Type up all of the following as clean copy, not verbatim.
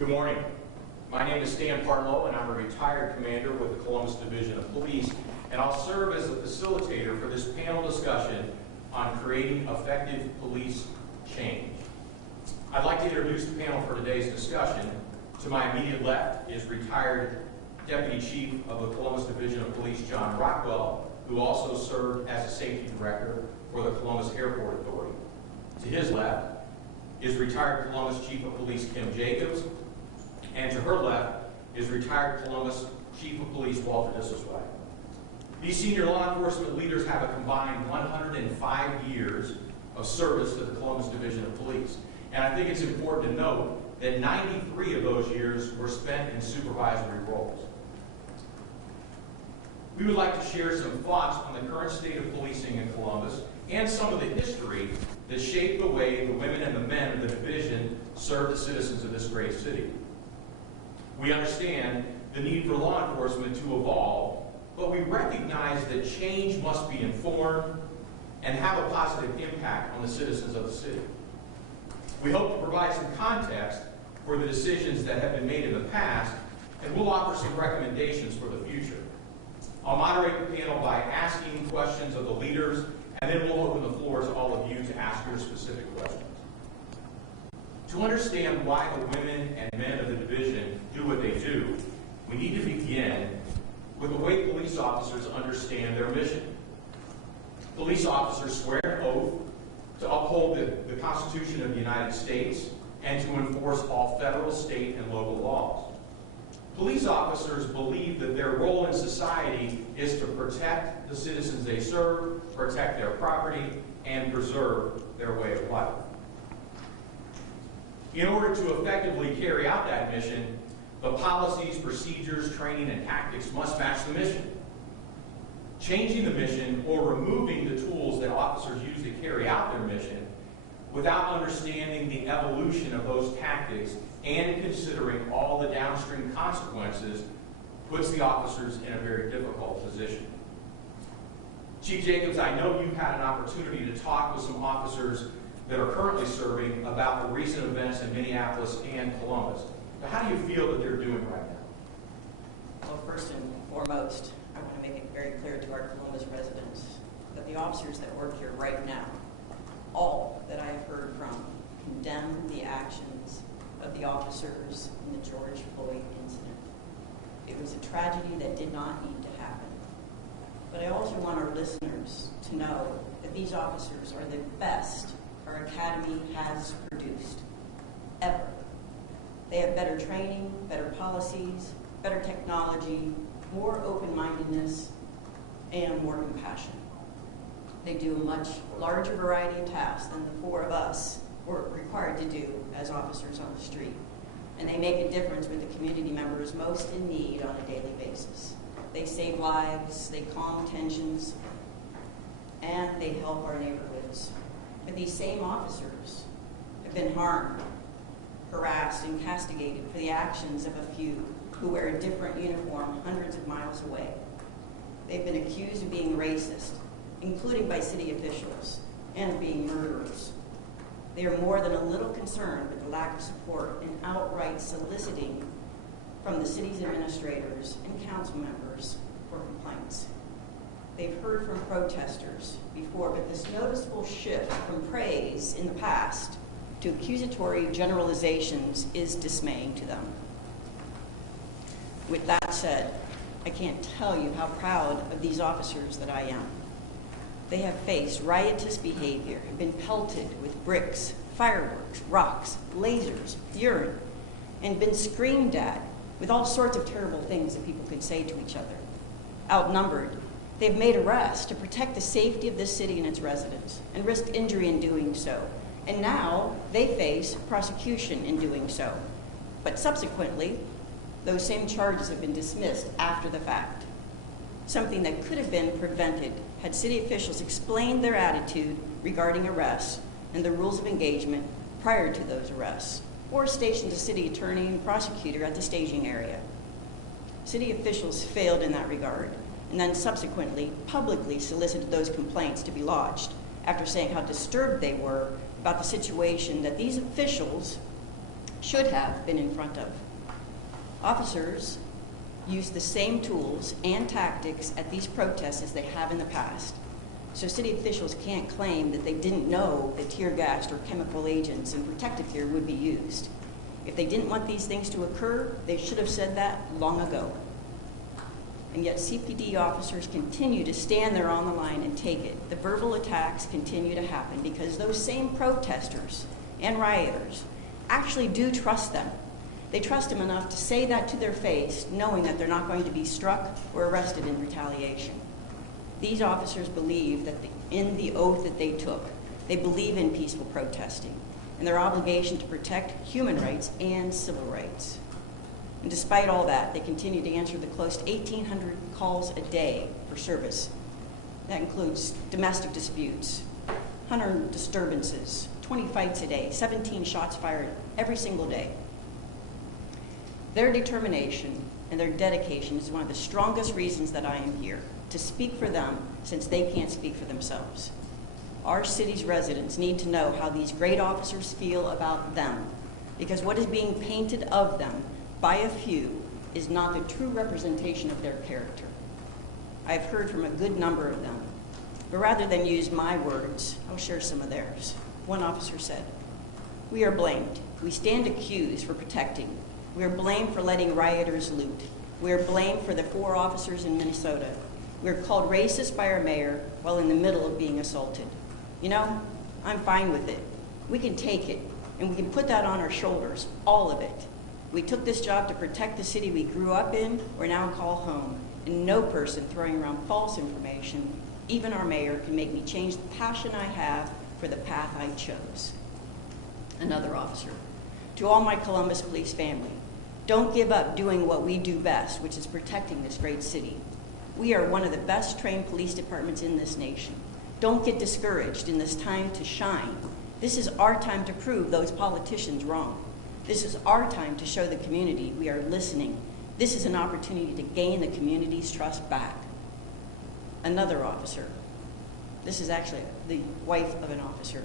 Good morning. My name is Stan Partlow, and I'm a retired commander with the Columbus Division of Police, and I'll serve as the facilitator for this panel discussion on creating effective police change. I'd like to introduce the panel for today's discussion. To my immediate left is retired Deputy Chief of the Columbus Division of Police, John Rockwell, who also served as a safety director for the Columbus Airport Authority. To his left is retired Columbus Chief of Police, Kim Jacobs, and to her left is retired Columbus Chief of Police, Walter Disselzweig. These senior law enforcement leaders have a combined 105 years of service to the Columbus Division of Police. And I think it's important to note that 93 of those years were spent in supervisory roles. We would like to share some thoughts on the current state of policing in Columbus and some of the history that shaped the way the women and the men of the division serve the citizens of this great city. We understand the need for law enforcement to evolve, but we recognize that change must be informed and have a positive impact on the citizens of the city. We hope to provide some context for the decisions that have been made in the past, and we'll offer some recommendations for the future. I'll moderate the panel by asking questions of the leaders, and then we'll open the floor to all of you to ask your specific questions. To understand why the women and men of the division do what they do, we need to begin with the way police officers understand their mission. Police officers swear an oath to uphold the Constitution of the United States and to enforce all federal, state, and local laws. Police officers believe that their role in society is to protect the citizens they serve, protect their property, and preserve their way of life. In order to effectively carry out that mission, the policies, procedures, training, and tactics must match the mission. Changing the mission or removing the tools that officers use to carry out their mission without understanding the evolution of those tactics and considering all the downstream consequences puts the officers in a very difficult position. Chief Jacobs, I know you've had an opportunity to talk with some officers that are currently serving about the recent events in Minneapolis and Columbus. But how do you feel that they're doing right now? Well, first and foremost, I want to make it very clear to our Columbus residents that the officers that work here right now, all that I have heard from, condemn the actions of the officers in the George Floyd incident. It was a tragedy that did not need to happen. But I also want our listeners to know that these officers are the best our academy has produced, ever. They have better training, better policies, better technology, more open-mindedness, and more compassion. They do a much larger variety of tasks than the four of us were required to do as officers on the street. And they make a difference with the community members most in need on a daily basis. They save lives, they calm tensions, and they help our neighborhoods. But these same officers have been harmed, harassed, and castigated for the actions of a few who wear a different uniform hundreds of miles away. They've been accused of being racist, including by city officials, and of being murderers. They are more than a little concerned with the lack of support and outright soliciting from the city's administrators and council members for complaints. They've heard from protesters before, but this noticeable shift from praise in the past to accusatory generalizations is dismaying to them. With that said, I can't tell you how proud of these officers that I am. They have faced riotous behavior, have been pelted with bricks, fireworks, rocks, lasers, urine, and been screamed at with all sorts of terrible things that people could say to each other. Outnumbered, they've made arrests to protect the safety of this city and its residents and risked injury in doing so. And now they face prosecution in doing so. But subsequently, those same charges have been dismissed after the fact, something that could have been prevented had city officials explained their attitude regarding arrests and the rules of engagement prior to those arrests, or stationed a city attorney and prosecutor at the staging area. City officials failed in that regard, and then subsequently publicly solicited those complaints to be lodged after saying how disturbed they were about the situation that these officials should have been in front of. Officers use the same tools and tactics at these protests as they have in the past. So city officials can't claim that they didn't know that tear gas or chemical agents and protective gear would be used. If they didn't want these things to occur, they should have said that long ago. And yet CPD officers continue to stand there on the line and take it. The verbal attacks continue to happen because those same protesters and rioters actually do trust them. They trust them enough to say that to their face, knowing that they're not going to be struck or arrested in retaliation. These officers believe that in the oath that they took, they believe in peaceful protesting and their obligation to protect human rights and civil rights. And despite all that, they continue to answer the close to 1,800 calls a day for service. That includes domestic disputes, 100 disturbances, 20 fights a day, 17 shots fired every single day. Their determination and their dedication is one of the strongest reasons that I am here, to speak for them since they can't speak for themselves. Our city's residents need to know how these great officers feel about them, because what is being painted of them by a few is not the true representation of their character. I've heard from a good number of them, but rather than use my words, I'll share some of theirs. One officer said, "We are blamed. We stand accused for protecting. We are blamed for letting rioters loot. We are blamed for the 4 officers in Minnesota. We are called racist by our mayor while in the middle of being assaulted. You know, I'm fine with it. We can take it, and we can put that on our shoulders, all of it. We took this job to protect the city we grew up in or now call home, and no person throwing around false information, even our mayor, can make me change the passion I have for the path I chose." Another officer, "To all my Columbus police family, don't give up doing what we do best, which is protecting this great city. We are one of the best trained police departments in this nation. Don't get discouraged in this time to shine. This is our time to prove those politicians wrong. This is our time to show the community we are listening. This is an opportunity to gain the community's trust back." Another officer, this is actually the wife of an officer.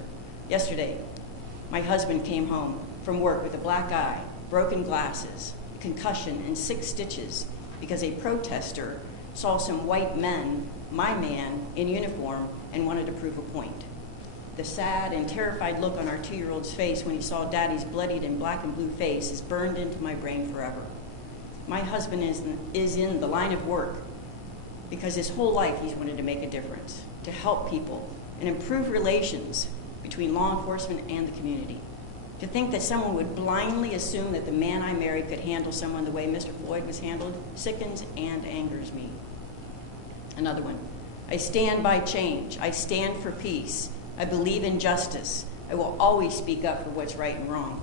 "Yesterday, my husband came home from work with a black eye, broken glasses, a concussion, and 6 stitches because a protester saw some white men, my man, in uniform, and wanted to prove a point. The sad and terrified look on our 2-year-old's face when he saw Daddy's bloodied and black and blue face is burned into my brain forever. My husband is in the line of work because his whole life he's wanted to make a difference, to help people, and improve relations between law enforcement and the community. To think that someone would blindly assume that the man I married could handle someone the way Mr. Floyd was handled sickens and angers me." Another one, "I stand by change. I stand for peace. I believe in justice. I will always speak up for what's right and wrong."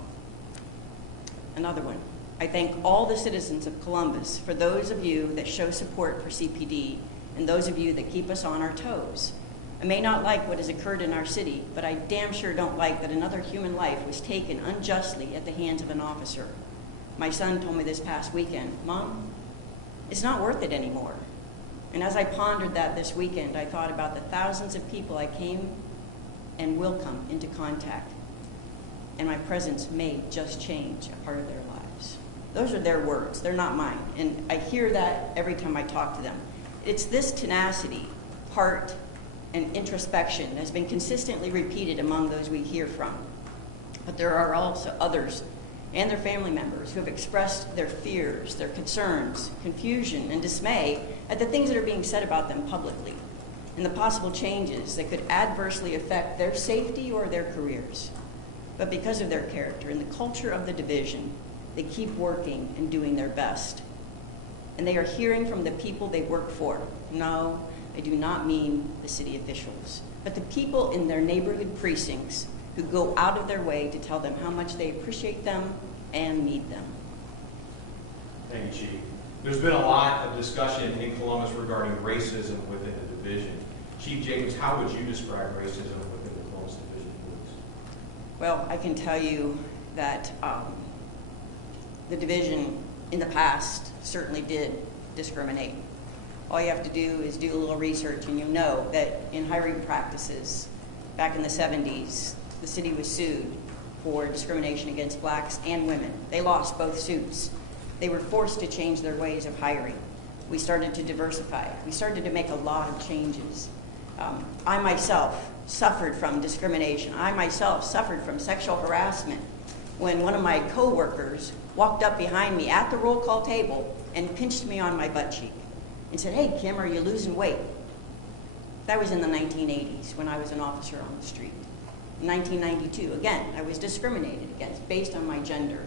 Another one, "I thank all the citizens of Columbus for those of you that show support for CPD and those of you that keep us on our toes. I may not like what has occurred in our city, but I damn sure don't like that another human life was taken unjustly at the hands of an officer. My son told me this past weekend, 'Mom, it's not worth it anymore.' And as I pondered that this weekend, I thought about the thousands of people I came and will come into contact, and my presence may just change a part of their lives." Those are their words, they're not mine, and I hear that every time I talk to them. It's this tenacity, heart, and introspection that has been consistently repeated among those we hear from. But there are also others and their family members who have expressed their fears, their concerns, confusion, and dismay at the things that are being said about them publicly, and the possible changes that could adversely affect their safety or their careers. But because of their character and the culture of the division, they keep working and doing their best. And they are hearing from the people they work for. No, I do not mean the city officials, but the people in their neighborhood precincts who go out of their way to tell them how much they appreciate them and need them. Thank you, Chief. There's been a lot of discussion in Columbus regarding racism within the division. Chief Jacobs, how would you describe racism within the Columbus Division Police? Well, I can tell you that the division in the past certainly did discriminate. All you have to do is do a little research and you know that in hiring practices back in the 70s, the city was sued for discrimination against blacks and women. They lost both suits. They were forced to change their ways of hiring. We started to diversify. We started to make a lot of changes. I myself suffered from discrimination. I myself suffered from sexual harassment when one of my coworkers walked up behind me at the roll call table and pinched me on my butt cheek and said, "Hey, Kim, are you losing weight?" That was in the 1980s when I was an officer on the street. In 1992, again, I was discriminated against based on my gender.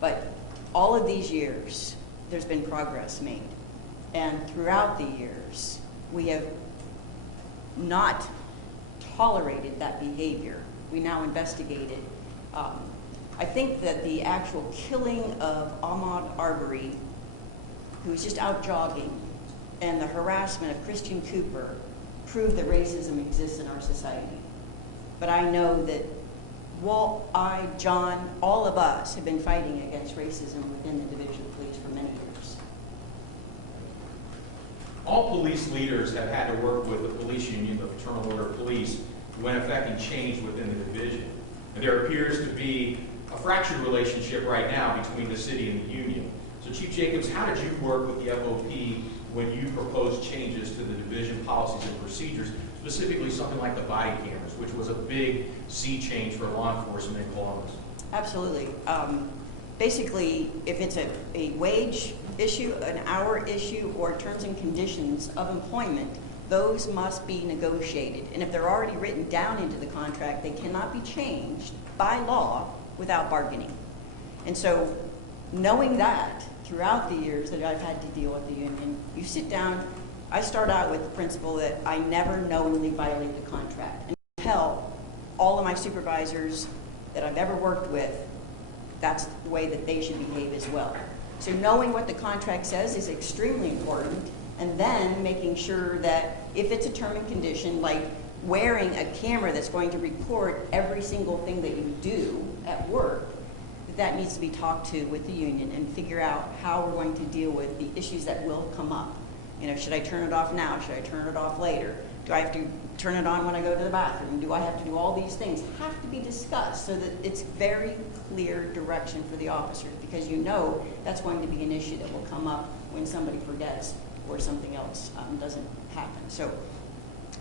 But all of these years, there's been progress made. And throughout the years, we have not tolerated that behavior. We now investigate it. I think that the actual killing of Ahmaud Arbery, who was just out jogging, and the harassment of Christian Cooper proved that racism exists in our society. But I know that Walt, I, John, all of us have been fighting against racism within the Division of Police for many years. All police leaders have had to work with the police union, the Fraternal Order of Police, when effecting change within the division. And there appears to be a fractured relationship right now between the city and the union. So Chief Jacobs, how did you work with the FOP when you proposed changes to the division policies and procedures, specifically something like the body cameras, which was a big sea change for law enforcement in Columbus? Absolutely. Basically, if it's a wage issue, an hour issue, or terms and conditions of employment, those must be negotiated. And if they're already written down into the contract, they cannot be changed by law without bargaining. And so, knowing that, throughout the years that I've had to deal with the union, you sit down, I start out with the principle that I never knowingly violate the contract. And tell all of my supervisors that I've ever worked with, that's the way that they should behave as well. So knowing what the contract says is extremely important, and then making sure that if it's a term and condition, like wearing a camera that's going to record every single thing that you do at work, that needs to be talked to with the union and figure out how we're going to deal with the issues that will come up. You know, should I turn it off now? Should I turn it off later? Do I have to turn it on when I go to the bathroom? Do I have to do all these things? Have to be discussed so that it's very clear direction for the officers, because you know that's going to be an issue that will come up when somebody forgets or something else doesn't happen. So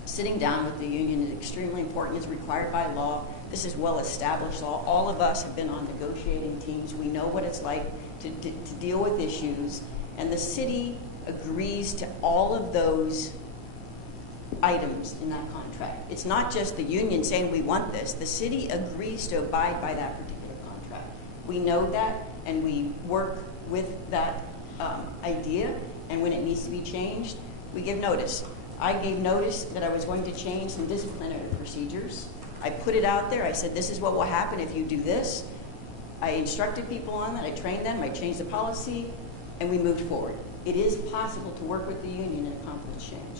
sitting down with the union is extremely important. It's required by law. This is well-established law. All of us have been on negotiating teams. We know what it's like to deal with issues, and the city agrees to all of those items in that contract. It's not just the union saying we want this. The city agrees to abide by that particular contract. We know that, and we work with that idea, and when it needs to be changed, we give notice. I gave notice that I was going to change some disciplinary procedures. I put it out there. I said, this is what will happen if you do this. I instructed people on that. I trained them. I changed the policy, and we moved forward. It is possible to work with the union and accomplish change.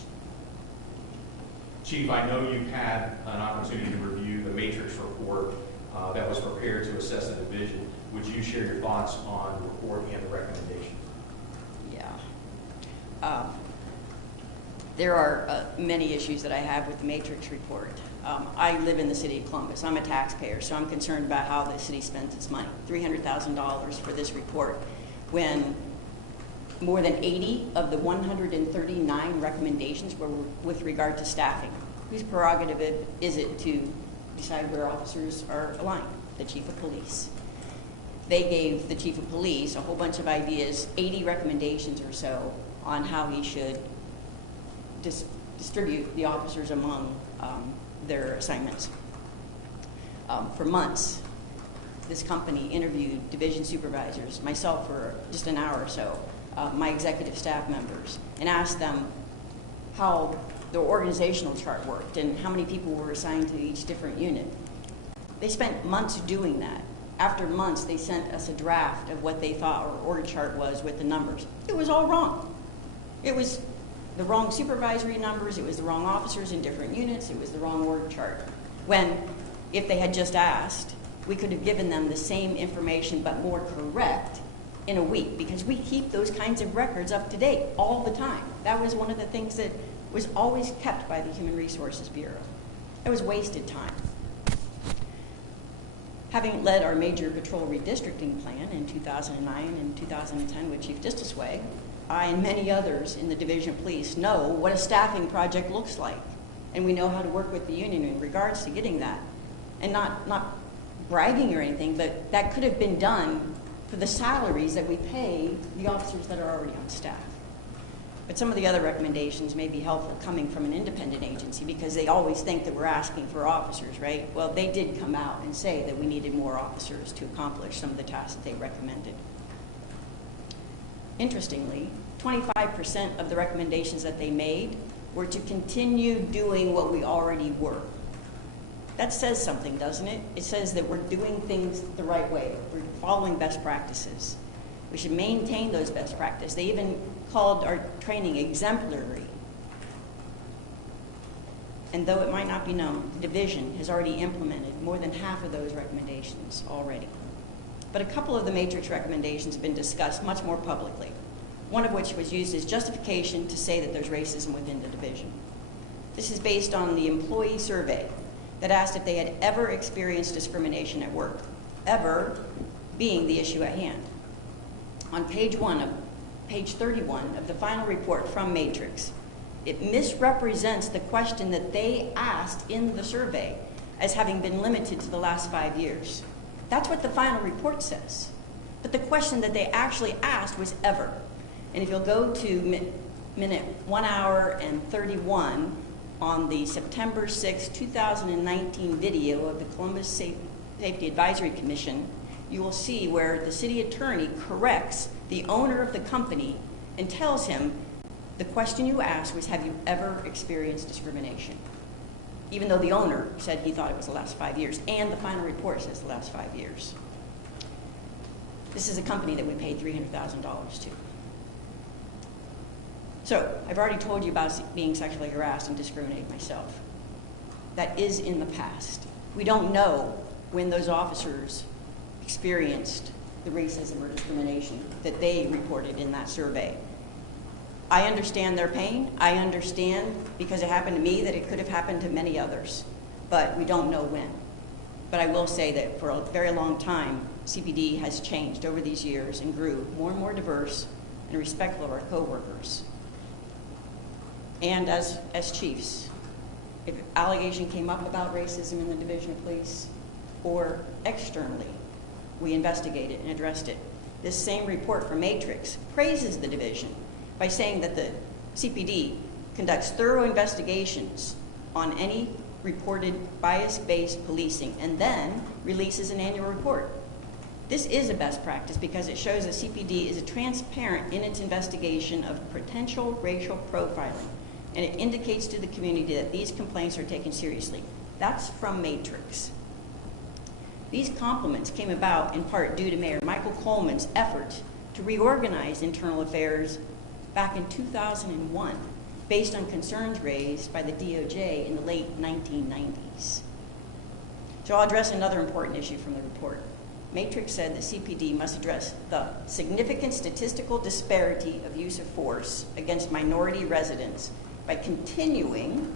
Chief, I know you've had an opportunity to review the matrix report that was prepared to assess the division. Would you share your thoughts on the report and the recommendation? Yeah. There are many issues that I have with the matrix report. I live in the city of Columbus. I'm a taxpayer, so I'm concerned about how the city spends its money. $300,000 for this report, when more than 80 of the 139 recommendations were with regard to staffing. Whose prerogative is it to decide where officers are aligned? The chief of police. They gave the chief of police a whole bunch of ideas, 80 recommendations or so, on how he should distribute the officers among their assignments. For months, this company interviewed division supervisors, myself for just an hour or so, my executive staff members, and asked them how the organizational chart worked and how many people were assigned to each different unit. They spent months doing that. After months, they sent us a draft of what they thought our org chart was with the numbers. It was all wrong. It was the wrong supervisory numbers, it was the wrong officers in different units, it was the wrong org chart. When, if they had just asked, we could have given them the same information but more correct in a week, because we keep those kinds of records up to date all the time. That was one of the things that was always kept by the Human Resources Bureau. It was wasted time. Having led our major patrol redistricting plan in 2009 and 2010 with Chief Distelway, I and many others in the Division of Police know what a staffing project looks like, and we know how to work with the union in regards to getting that. And not bragging or anything, but that could have been done for the salaries that we pay the officers that are already on staff. But some of the other recommendations may be helpful coming from an independent agency because they always think that we're asking for officers, right? Well, they did come out and say that we needed more officers to accomplish some of the tasks that they recommended. Interestingly, 25% of the recommendations that they made were to continue doing what we already were. That says something, doesn't it? It says that we're doing things the right way. We're following best practices. We should maintain those best practices. They even called our training exemplary. And though it might not be known, the division has already implemented more than half of those recommendations already. But a couple of the matrix recommendations have been discussed much more publicly, one of which was used as justification to say that there's racism within the division. This is based on the employee survey that asked if they had ever experienced discrimination at work, ever being the issue at hand. On page 31 of the final report from Matrix, it misrepresents the question that they asked in the survey as having been limited to the last 5 years. That's what the final report says. But the question that they actually asked was ever. And if you'll go to minute 1 hour and 31 on the September 6, 2019 video of the Columbus Safety Advisory Commission, you will see where the city attorney corrects the owner of the company and tells him the question you asked was, have you ever experienced discrimination? Even though the owner said he thought it was the last 5 years, and the final report says the last 5 years. This is a company that we paid $300,000 to. So, I've already told you about being sexually harassed and discriminated myself. That is in the past. We don't know when those officers experienced the racism or discrimination that they reported in that survey. I understand their pain. I understand, because it happened to me, that it could have happened to many others, but we don't know when. But I will say that for a very long time, CPD has changed over these years and grew more and more diverse and respectful of our coworkers. And as chiefs, if an allegation came up about racism in the Division of Police or externally, we investigated and addressed it. This same report from Matrix praises the division by saying that the CPD conducts thorough investigations on any reported bias-based policing and then releases an annual report. This is a best practice because it shows that CPD is transparent in its investigation of potential racial profiling, and it indicates to the community that these complaints are taken seriously. That's from Matrix. These compliments came about in part due to Mayor Michael Coleman's effort to reorganize internal affairs back in 2001, based on concerns raised by the DOJ in the late 1990s. So I'll address another important issue from the report. Matrix said that CPD must address the significant statistical disparity of use of force against minority residents by continuing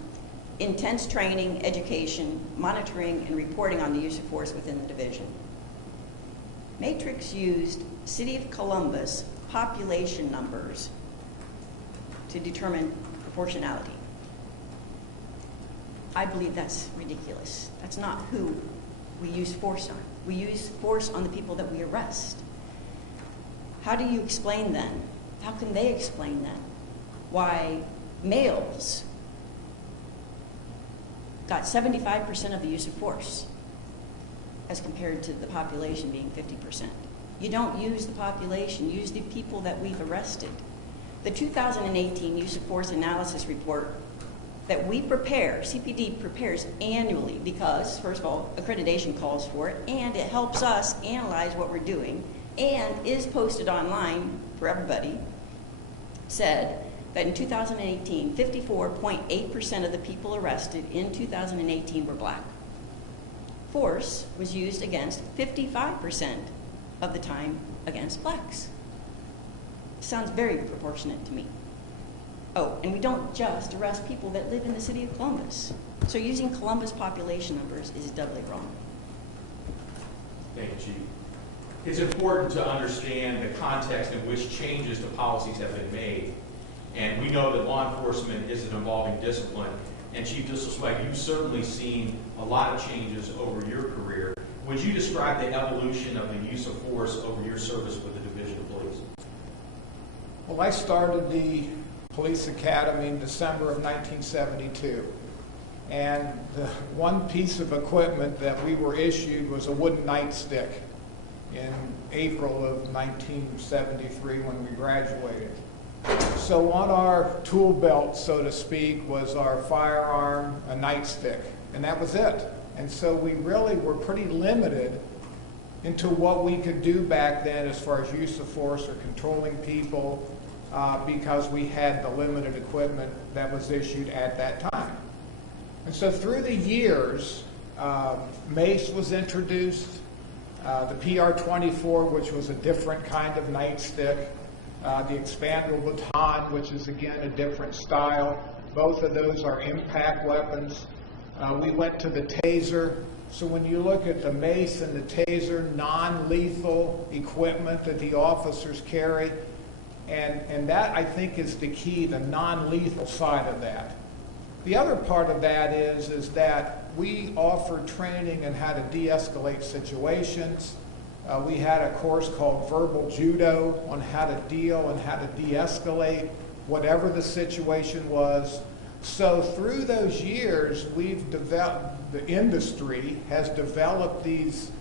intense training, education, monitoring, and reporting on the use of force within the division. Matrix used City of Columbus population numbers to determine proportionality. I believe that's ridiculous. That's not who we use force on. We use force on the people that we arrest. How do you explain then? How can they explain then why males got 75% of the use of force as compared to the population being 50%? You don't use the population, use the people that we've arrested. The 2018 use of force analysis report that we prepare, CPD prepares annually because, first of all, accreditation calls for it, and it helps us analyze what we're doing, and is posted online for everybody, said that in 2018, 54.8% of the people arrested in 2018 were black. Force was used against 55% of the time against blacks. Sounds very proportionate to me. Oh, and we don't just arrest people that live in the city of Columbus. So using Columbus population numbers is doubly wrong. Thank you, Chief. It's important to understand the context in which changes to policies have been made. And we know that law enforcement is an evolving discipline. And Chief Justice White, you've certainly seen a lot of changes over your career. Would you describe the evolution of the use of force over your service with the Division of Police? Well, I started the police academy in December of 1972. And the one piece of equipment that we were issued was a wooden nightstick in April of 1973 when we graduated. So on our tool belt, so to speak, was our firearm, a nightstick, and that was it. And so we really were pretty limited into what we could do back then as far as use of force or controlling people because we had the limited equipment that was issued at that time. And so through the years, mace was introduced, the PR-24, which was a different kind of nightstick, the expandable baton, which is again a different style. Both of those are impact weapons. We went to the taser. So when you look at the mace and the taser, non-lethal equipment that the officers carry, and that I think is the key, the non-lethal side of that. The other part of that is that we offer training in how to de-escalate situations. We had a course called Verbal Judo on how to deal and how to de-escalate whatever the situation was. So through those years, we've developed, the industry has developed these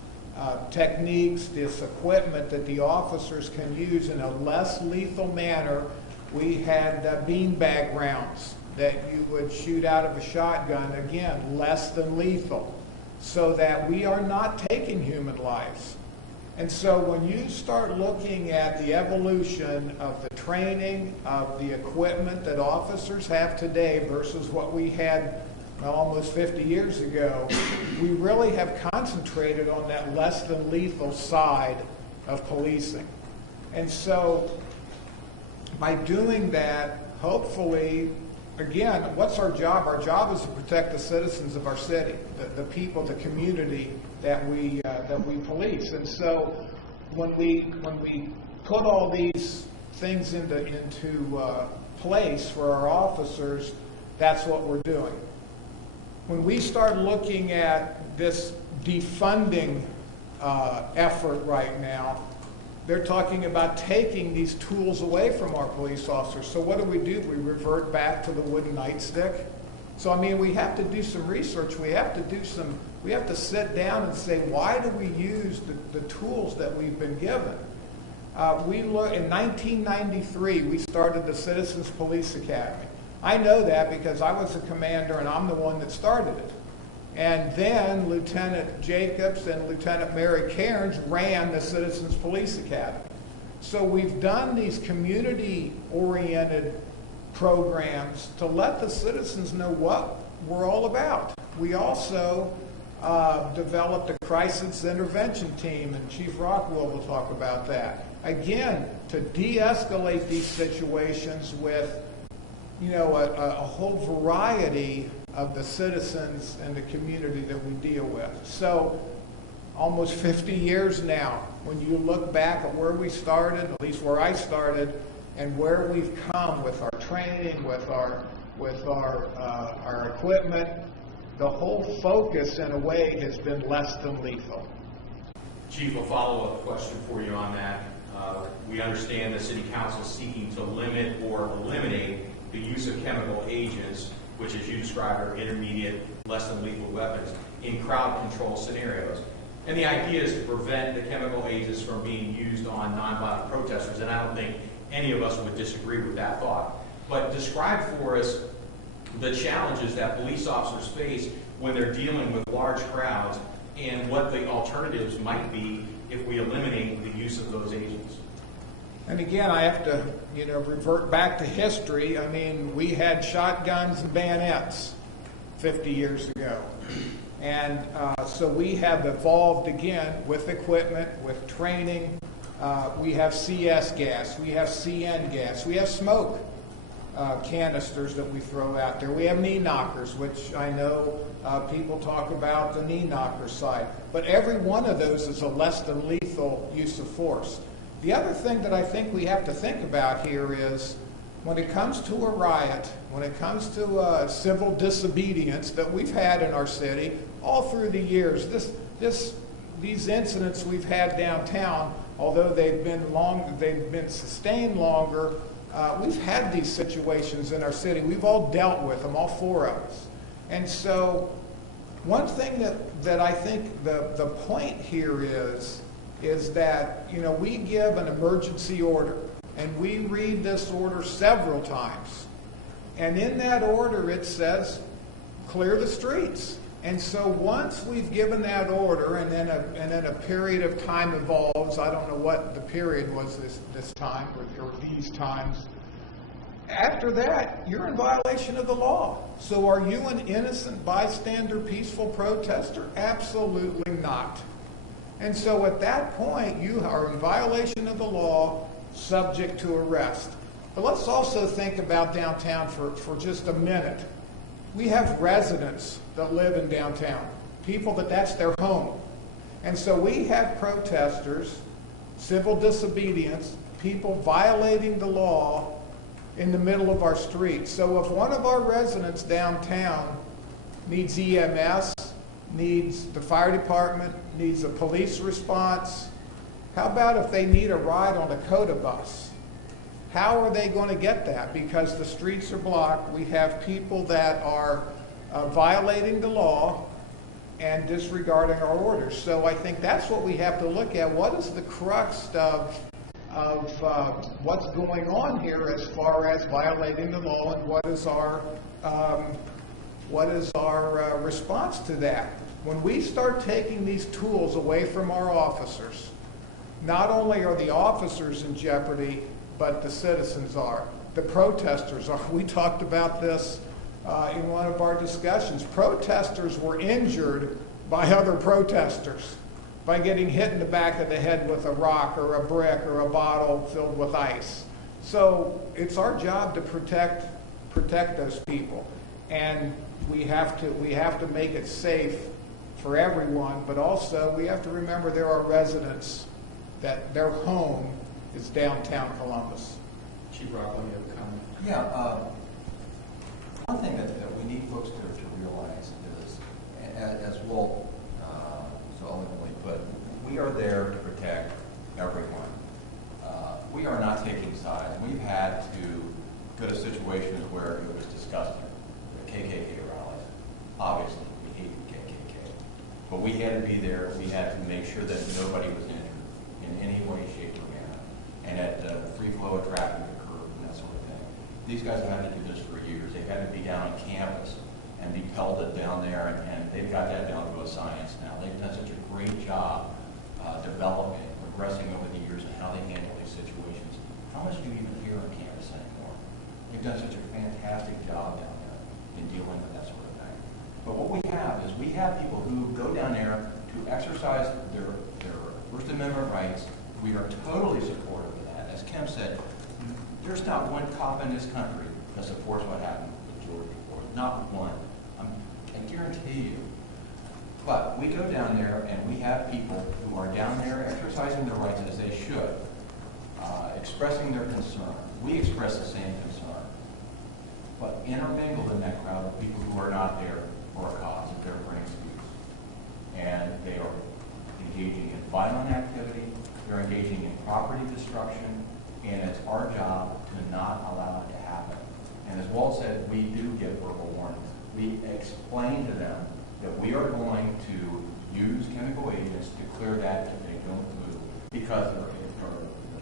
techniques, this equipment that the officers can use in a less lethal manner. We had beanbag rounds that you would shoot out of a shotgun, again, less than lethal, so that we are not taking human lives. And so when you start looking at the evolution of the training, of the equipment that officers have today versus what we had almost 50 years ago, we really have concentrated on that less than lethal side of policing. And so by doing that, hopefully, again, what's our job? Our job is to protect the citizens of our city, the people, the community that we police. And so when we put all these things into place for our officers, that's what we're doing. When we start looking at this defunding effort right now, they're talking about taking these tools away from our police officers. So what do? We revert back to the wooden nightstick. So I mean, we have to do some research. We have to sit down and say, why do we use the tools that we've been given? In 1993, we started the Citizens Police Academy. I know that because I was a commander and I'm the one that started it. And then Lieutenant Jacobs and Lieutenant Mary Cairns ran the Citizens Police Academy. So we've done these community-oriented programs to let the citizens know what we're all about. We also developed a crisis intervention team, and Chief Rockwell will talk about that. Again, to de-escalate these situations with, a whole variety of the citizens and the community that we deal with. So almost 50 years now, when you look back at where we started, at least where I started, and where we've come with our training, with our equipment, the whole focus in a way has been less than lethal. Chief, a follow-up question for you on that. We understand the City Council is seeking to limit or eliminate the use of chemical agents, which as you described are intermediate, less than lethal weapons, in crowd control scenarios. And the idea is to prevent the chemical agents from being used on nonviolent protesters, and I don't think any of us would disagree with that thought. But describe for us the challenges that police officers face when they're dealing with large crowds and what the alternatives might be if we eliminate the use of those agents. And again, I have to, revert back to history. I mean, we had shotguns and bayonets 50 years ago. And so we have evolved again with equipment, with training. We have CS gas, we have CN gas, we have smoke. canisters that we throw out there. We have knee knockers, which I know people talk about the knee knocker side. But every one of those is a less than lethal use of force. The other thing that I think we have to think about here is when it comes to a riot, when it comes to civil disobedience that we've had in our city all through the years, these incidents we've had downtown, although they've been sustained longer, we've had these situations in our city. We've all dealt with them, all four of us. And so one thing that I think the point here is that, you know, we give an emergency order, and we read this order several times. And in that order it says, clear the streets. And so once we've given that order, and then a period of time evolves, I don't know what the period was this time or these times. After that, you're in violation of the law. So are you an innocent bystander, peaceful protester? Absolutely not. And so at that point, you are in violation of the law, subject to arrest. But let's also think about downtown for just a minute. We have residents that live in downtown, people that's their home. And so we have protesters, civil disobedience, people violating the law in the middle of our streets. So if one of our residents downtown needs EMS, needs the fire department, needs a police response, how about if they need a ride on a COTA bus? How are they going to get that? Because the streets are blocked. We have people that are violating the law and disregarding our orders. So I think that's what we have to look at. What is the crux of what's going on here as far as violating the law, and what is our response to that? When we start taking these tools away from our officers, not only are the officers in jeopardy, but the citizens are. The protesters are. We talked about this in one of our discussions. Protesters were injured by other protesters, by getting hit in the back of the head with a rock or a brick or a bottle filled with ice. So it's our job to protect those people. And we have to make it safe for everyone, but also we have to remember there are residents that their home is downtown Columbus. Chief Rockwell, you have a comment? Yeah, one thing that we need folks to realize is, as Walt so eloquently put, we are there to protect everyone. We are not taking sides. We've had to go to situations where it was disgusting. The KKK rallies, obviously, we hate the KKK. But we had to be there. We had to make sure that nobody was injured in any way, shape, or manner, and that free flow of traffic occurred and that sort of thing. These guys have had to do this for years. They've had to be down on campus and be pelted down there, and they've got that down to a science now. They've done such a great job developing, progressing over the years in how they handle these situations. How much do you even hear on campus anymore? They've done such a fantastic job down there in dealing with that sort of thing. But what we have is we have people who go down there to exercise their First Amendment rights. We are totally supportive of that. As Kim said, there's not one cop in this country that supports what happened with George Floyd. Not one. I guarantee you. But we go down there and we have people who are down there exercising their rights as they should, expressing their concern. We express the same concern. But intermingled in that crowd are people who are not there for a cause, that they're for an excuse. And they are engaging in violent activity, they're engaging in property destruction, and it's our job to not allow it to happen. And as Walt said, we do give verbal warnings. We explain to them that we are going to use chemical agents to clear that if they don't move. Because there's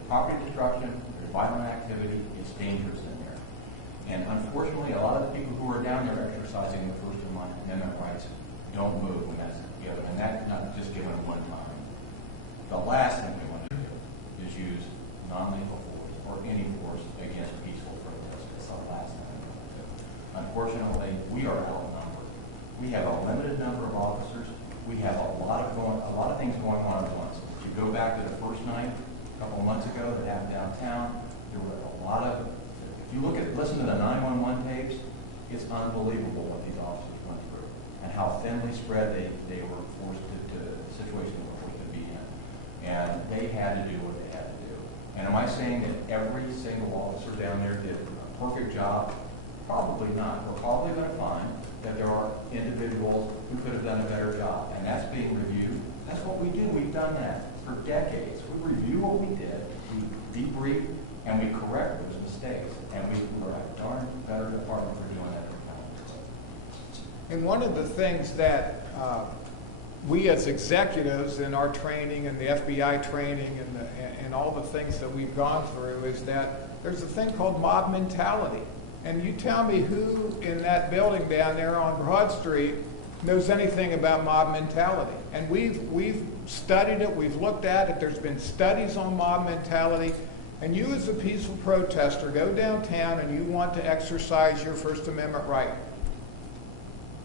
property destruction, there's violent activity, it's dangerous in there. And unfortunately, a lot of the people who are down there exercising the First Amendment rights don't move when that's given. And that's not just given one time. The last thing we want to do is use non-lethal force or any force against peaceful protest. It's the last thing we want to do. Unfortunately, we are outnumbered. We have a limited number of officers. We have a lot of things going on at once. If you go back to the first night, a couple of months ago, that happened downtown, there were a lot of If you listen to the 911 tapes, it's unbelievable what these officers went through and how thinly spread they were forced to the situation they were forced to be in. And they had to do what they had to do. And am I saying that every single officer down there did a perfect job? Probably not. We're probably going to find that there are individuals who could have done a better job, and that's being reviewed. That's what we do. We've done that for decades. We review what we did, we debrief, and we correct those mistakes. And we're a darn better department for doing that. And one of the things that we as executives in our training and the FBI training and all the things that we've gone through is that there's a thing called mob mentality. And you tell me who in that building down there on Broad Street knows anything about mob mentality. And we've studied it, we've looked at it, there's been studies on mob mentality. And you as a peaceful protester go downtown and you want to exercise your First Amendment right,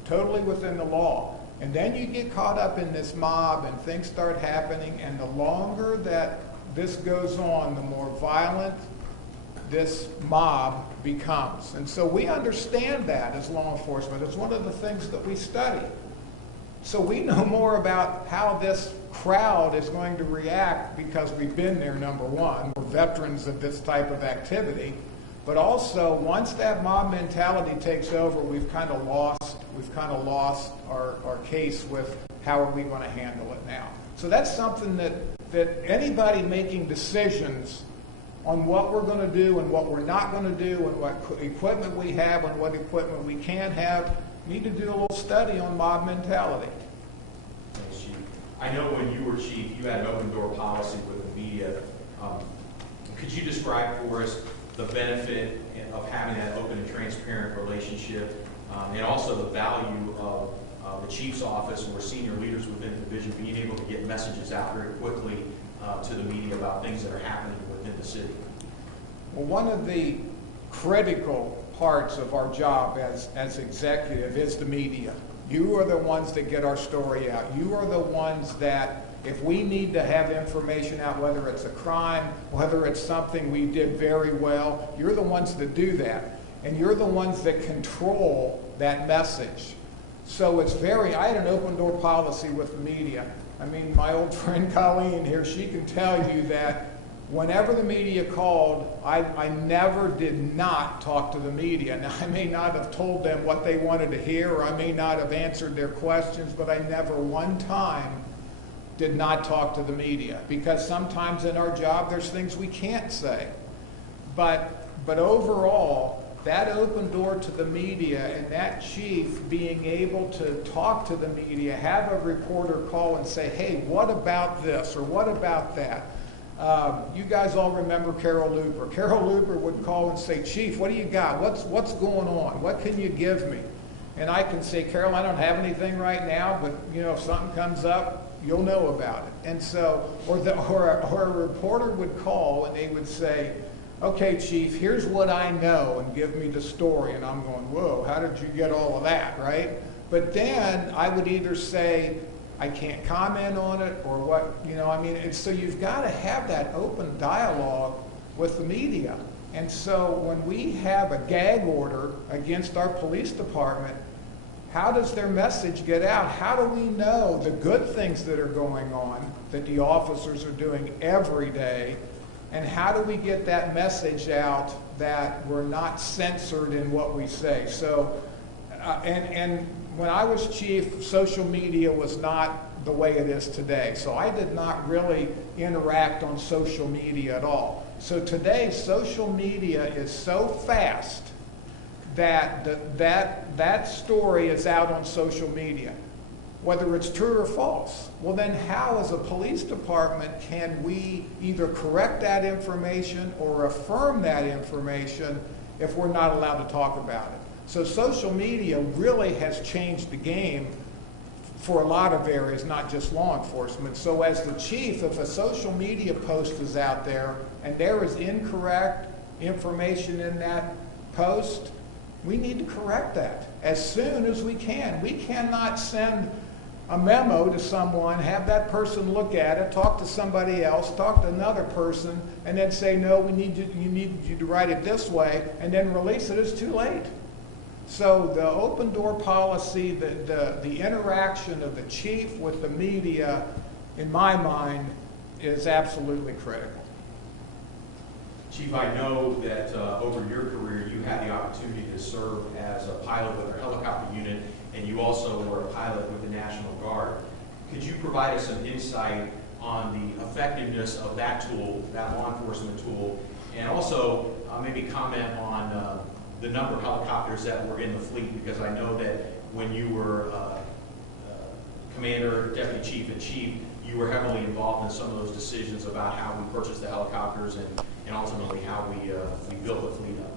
totally within the law. And then you get caught up in this mob and things start happening, and the longer that this goes on, the more violent this mob becomes. And so we understand that as law enforcement. It's one of the things that we study. So we know more about how this crowd is going to react because we've been there, number one. We're veterans of this type of activity. But also, once that mob mentality takes over, we've kind of lost our case with how are we going to handle it now. So that's something that anybody making decisions on what we're going to do and what we're not going to do and what equipment we have and what equipment we can have need to do a little study on mob mentality. Thanks, Chief. I know when you were chief, you had an open door policy with the media. Could you describe for us the benefit of having that open and transparent relationship, and also the value of the chief's office or senior leaders within the division being able to get messages out very quickly to the media about things that are happening within the city? Well, one of the critical parts of our job as executive is the media. You are the ones that get our story out. You are the ones that, if we need to have information out, whether it's a crime, whether it's something we did very well, you're the ones that do that. And you're the ones that control that message. So it's I had an open door policy with the media. I mean, my old friend Colleen here, she can tell you that whenever the media called, I never did not talk to the media. Now, I may not have told them what they wanted to hear, or I may not have answered their questions, but I never one time did not talk to the media, because sometimes in our job there's things we can't say. But overall, that open door to the media and that chief being able to talk to the media, have a reporter call and say, hey, what about this or what about that? You guys all remember Carol Looper. Carol Looper would call and say, Chief, what do you got? What's going on? What can you give me? And I can say, Carol, I don't have anything right now, but if something comes up, you'll know about it. And so, or a reporter would call and they would say, okay, Chief, here's what I know, and give me the story. And I'm going, whoa, how did you get all of that, right? But then I would either say, I can't comment on it, or what, and so you've got to have that open dialogue with the media. And so when we have a gag order against our police department, how does their message get out? How do we know the good things that are going on, that the officers are doing every day? And how do we get that message out that we're not censored in what we say? So, and when I was chief, social media was not the way it is today. So I did not really interact on social media at all. So today, social media is so fast that that story is out on social media, whether it's true or false. Well, then how, as a police department, can we either correct that information or affirm that information if we're not allowed to talk about it? So social media really has changed the game for a lot of areas, not just law enforcement. So as the chief, if a social media post is out there and there is incorrect information in that post, we need to correct that as soon as we can. We cannot send a memo to someone, have that person look at it, talk to somebody else, talk to another person, and then say, no, you need you to write it this way, and then release it. It's too late. So the open door policy, the interaction of the chief with the media, in my mind, is absolutely critical. Chief, I know that over your career you had the opportunity to serve as a pilot with our helicopter unit, and you also were a pilot with the National Guard. Could you provide us some insight on the effectiveness of that tool, that law enforcement tool, and also maybe comment on the number of helicopters that were in the fleet? Because I know that when you were commander, deputy chief, and chief, you were heavily involved in some of those decisions about how we purchased the helicopters and ultimately how we built the fleet up.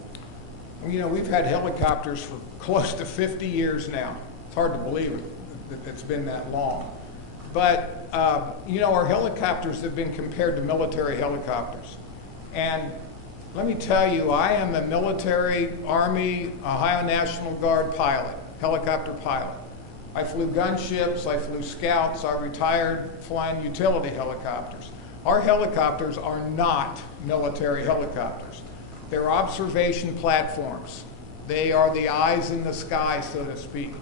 You know, we've had helicopters for close to 50 years now. It's hard to believe that it's been that long. But, you know, our helicopters have been compared to military helicopters. And let me tell you, I am a military, Army, Ohio National Guard pilot, helicopter pilot. I flew gunships, I flew scouts, I retired flying utility helicopters. Our helicopters are not military helicopters. They're observation platforms. They are the eyes in the sky, so to speak.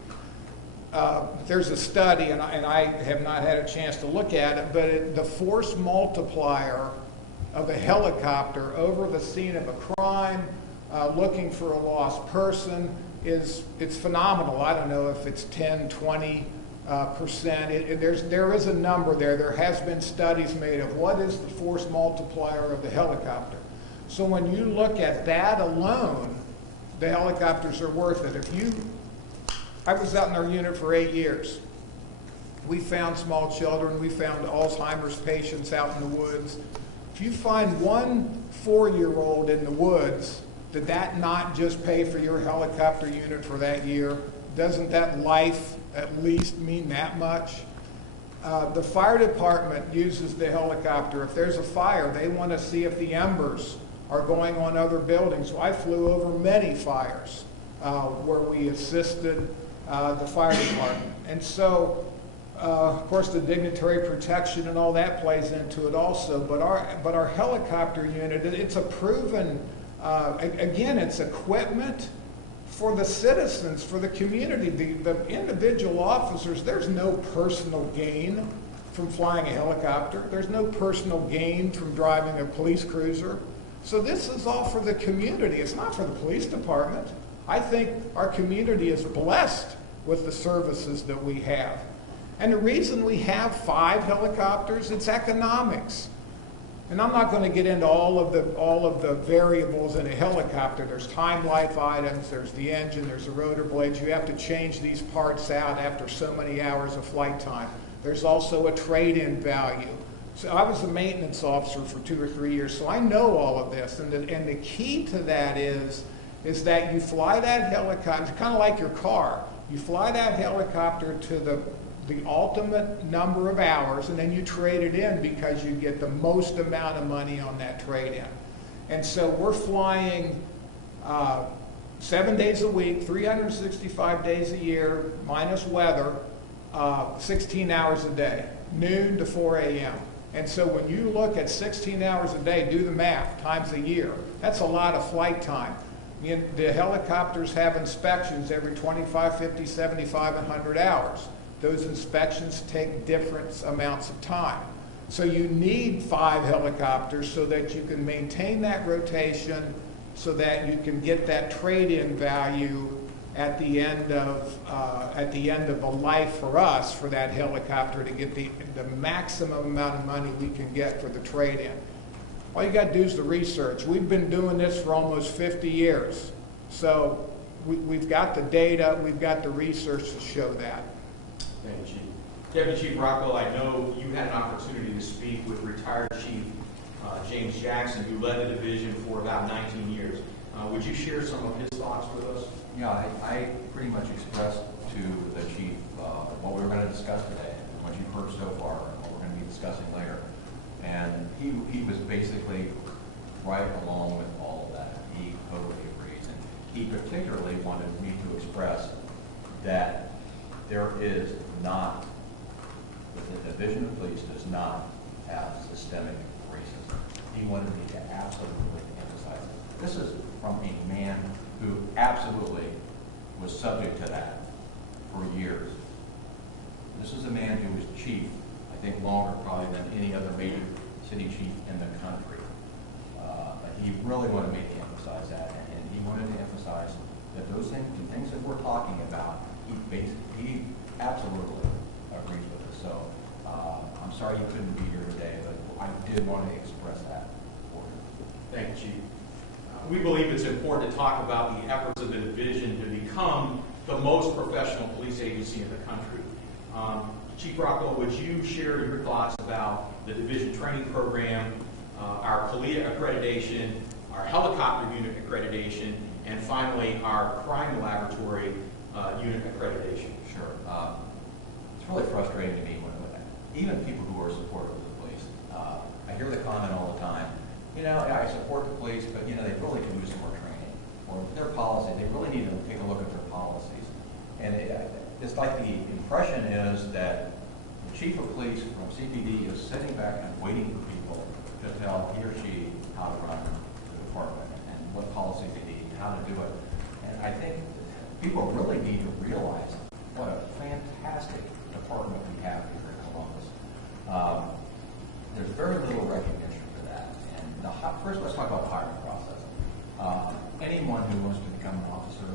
There's a study, and I have not had a chance to look at it, but the force multiplier of a helicopter over the scene of a crime, looking for a lost person, it's phenomenal. I don't know if it's 10, 20%. There is a number there. There has been studies made of what is the force multiplier of the helicopter. So when you look at that alone, the helicopters are worth it. I was out in our unit for 8 years. We found small children. We found Alzheimer's patients out in the woods. If you find one 4-year-old in the woods, did that not just pay for your helicopter unit for that year? Doesn't that life at least mean that much? The fire department uses the helicopter. If there's a fire, they want to see if the embers are going on other buildings. So I flew over many fires where we assisted the fire department. And so, of course, the dignitary protection and all that plays into it also. But our helicopter unit, it's a proven, again, it's equipment for the citizens, for the community. The individual officers, there's no personal gain from flying a helicopter. There's no personal gain from driving a police cruiser. So this is all for the community. It's not for the police department. I think our community is blessed with the services that we have. And the reason we have 5 helicopters, it's economics. And I'm not going to get into all of the variables in a helicopter. There's time life items, there's the engine, there's the rotor blades. You have to change these parts out after so many hours of flight time. There's also a trade-in value. So I was a maintenance officer for 2 or 3 years, so I know all of this. And the key to that is that you fly that helicopter, it's kind of like your car. You fly that helicopter to the ultimate number of hours, and then you trade it in because you get the most amount of money on that trade-in. And so we're flying 7 days a week, 365 days a year, minus weather, 16 hours a day, noon to 4 a.m. And so when you look at 16 hours a day, do the math, times a year, that's a lot of flight time. The helicopters have inspections every 25, 50, 75, 100 hours. Those inspections take different amounts of time. So you need 5 helicopters so that you can maintain that rotation, so that you can get that trade-in value at the end of the life for us for that helicopter to get the maximum amount of money we can get for the trade-in. All you got to do is the research. We've been doing this for almost 50 years. So we've got the data, we've got the research to show that. Thank you, Chief. Deputy Chief Rockwell, I know you had an opportunity to speak with retired Chief James Jackson, who led the division for about 19 years. Would you share some of his thoughts with us? Yeah, I pretty much expressed to the chief what we were going to discuss today, what you've heard so far, and what we're going to be discussing later. And he was basically right along with all of that. He totally agrees. And he particularly wanted me to express that there is not Division of Police does not have systemic racism. He wanted me to absolutely emphasize it. This is from a man who absolutely was subject to that for years. This is a man who was chief, I think longer probably than any other major city chief in the country. But he really wanted me to emphasize that, and he wanted to emphasize that those things, the things that we're talking about, he absolutely agrees with us. So I'm sorry he couldn't be here today, but I did want to express that for him. Thank you, Chief. We believe it's important to talk about the efforts of the division to become the most professional police agency in the country. Chief Rockwell, would you share your thoughts about the division training program, our CALIA accreditation, our helicopter unit accreditation, and finally our crime laboratory unit accreditation? Sure. It's really frustrating to me when even people who are supportive of the police, I hear the comment all the time, you know, I support the police, but you know, they really could use some more training. Or their policy, they really need to take a look at their policies. And it's like the impression is that the chief of police from CPD is sitting back and waiting for people to tell he or she how to run the department and what policies they need, how to do it. And I think people really need to realize what a fantastic department we have here in Columbus. There's very little recognition for that. And first, let's talk about the hiring process. Anyone who wants to become an officer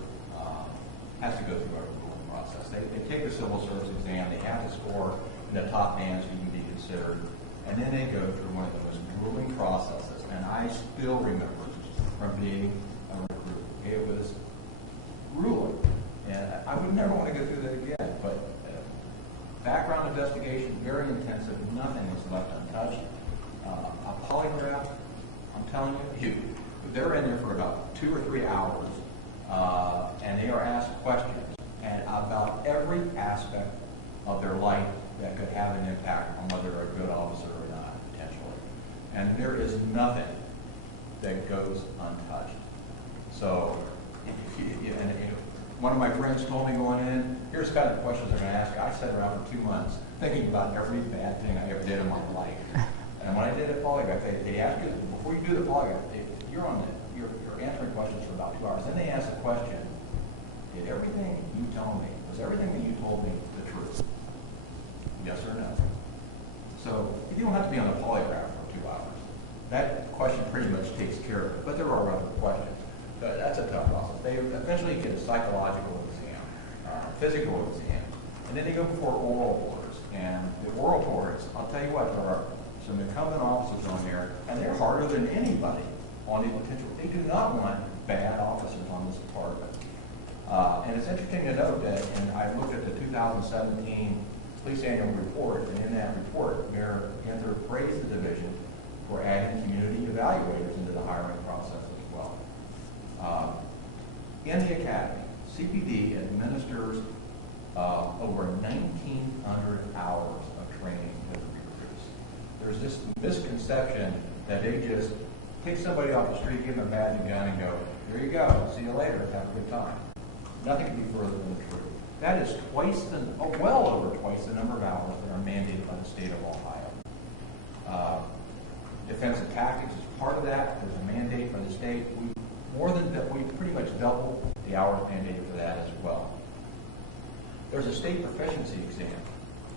has to go through our grueling process. They take the civil service exam. They have to score in the top bands to even be considered. And then they go through one of the most grueling processes. And I still remember from being a recruit. It was grueling. And I would never want to go through that again. But background investigation, very intensive. Nothing was left untouched. A polygraph, I'm telling you, they're in there for about 2 or 3 hours, and they are asked questions and about every aspect of their life that could have an impact on whether they're a good officer or not, potentially. And there is nothing that goes untouched. So, one of my friends told me going in, here's kind of the questions they're going to ask you. I sat around for 2 months thinking about every bad thing I ever did in my life. And when I did a polygraph, they ask you, before you do the polygraph, you're answering questions for about 2 hours. Then they ask the question, did everything you tell me, was everything that you told me the truth? Yes or no? So you don't have to be on the polygraph for 2 hours. That question pretty much takes care of it. But there are other questions. But that's a tough process. They eventually get a psychological exam, physical exam, and then they go before oral boards. And the oral boards, I'll tell you what, there are some incumbent officers on there, and they're harder than anybody on the potential. They do not want bad officers on this department. And it's interesting to note that, and I looked at the 2017 police annual report, and in that report, Mayor Ginther praised the division for adding community evaluators into the hiring process as well. In the academy, CPD administers over 1,900 hours of training to the recruits. There's this misconception that they just take somebody off the street, give them a magic gun, and go, here you go, see you later, have a good time. Nothing could be further than the truth. That is well over twice the number of hours that are mandated by the state of Ohio. Defensive tactics is part of that. There's a mandate by the state. We pretty much double the hours mandated for that as well. There's a state proficiency exam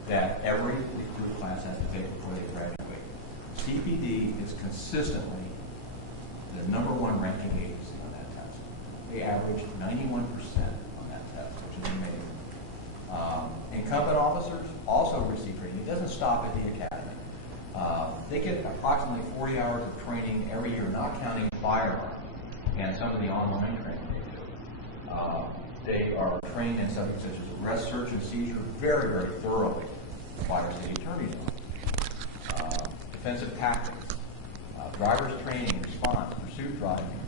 that every recruit class has to take before they graduate. CPD is consistently the #1 ranking agency on that test. They average 91% on that test, which is amazing. Incumbent officers also receive training. It doesn't stop at the academy. They get approximately 40 hours of training every year, not counting firearms and some of the online training they do. They are trained in subjects such as arrest, search, and seizure very, very thoroughly by our city attorney's office. Defensive tactics, driver's training, response, pursuit driving,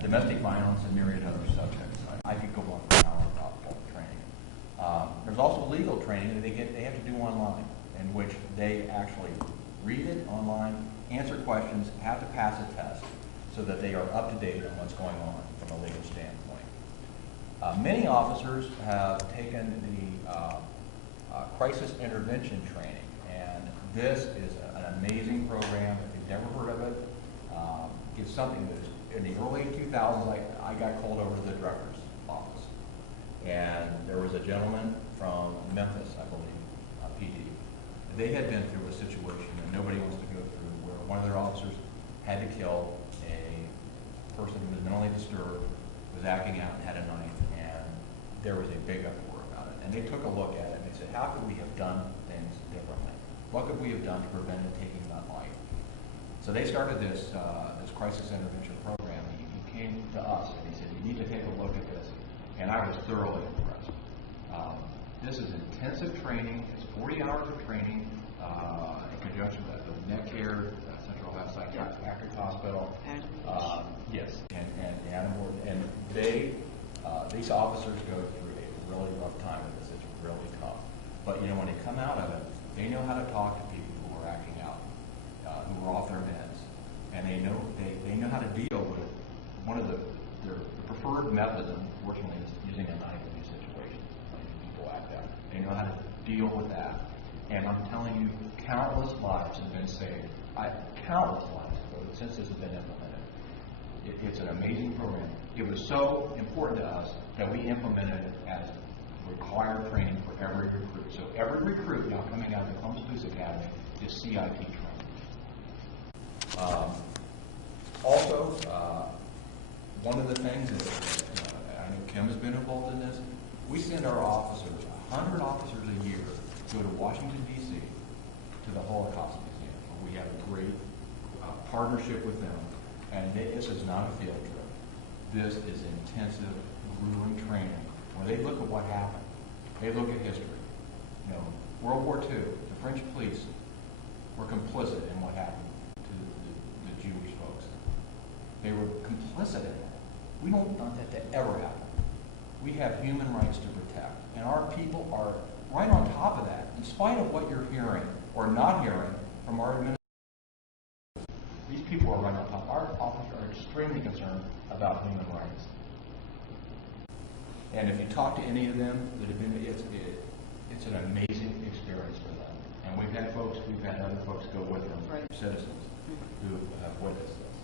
domestic violence, and myriad other subjects. I could go on for an hour about all the training. There's also legal training that they have to do online, in which they actually read it online, answer questions, have to pass a test, so that they are up to date on what's going on from a legal standpoint. Many officers have taken the crisis intervention training, and This is an amazing program. If you've never heard of it, it's something that in the early 2000s, I got called over to the director's office. And there was a gentleman from Memphis, I believe, PD. They had been through a situation that nobody wants to go through, where one of their officers had to kill a person who was mentally disturbed, was acting out, and had a knife, and there was a big uproar about it. And they took a look at it, and they said, how could we have done things differently? What could we have done to prevent it taking that life? So they started this crisis intervention program. He came to us and he said, you need to take a look at this. And I was thoroughly impressed. This is intensive training. It's 40 hours of training in conjunction with NetCare, Central Health Psychiatric Hospital. Yes, and these officers go through a really rough time with this. It's really tough. But you know, when they come out of it, they know how to talk to people who are acting out, who are off their meds, and they know how to deal with one of their preferred methods. Unfortunately, is using a knife in these situations when people act out. They know how to deal with that, and I'm telling you, countless lives have been saved. Countless lives since this has been implemented. It's an amazing program. It was so important to us that we implemented it as required training for every recruit. So every recruit now coming out of the Columbus Police Academy is CIP trained. Also, one of the things that I know Kim has been involved in this, we send our officers, 100 officers a year, go to Washington, D.C. to the Holocaust Museum. We have a great partnership with them, and this is not a field trip. This is intensive, grueling training where they look at what happened. They look at history. You know, World War II, the French police were complicit in what happened to the Jewish folks. They were complicit in it. We don't want that to ever happen. We have human rights to protect, and our people are right on top of that, in spite of what you're hearing or not hearing from our administration. These people are right on top. Our officers are extremely concerned about human rights. And if you talk to any of them that have been, it's an amazing experience for them. And we've had other folks go with them, right. Citizens who have witnessed this.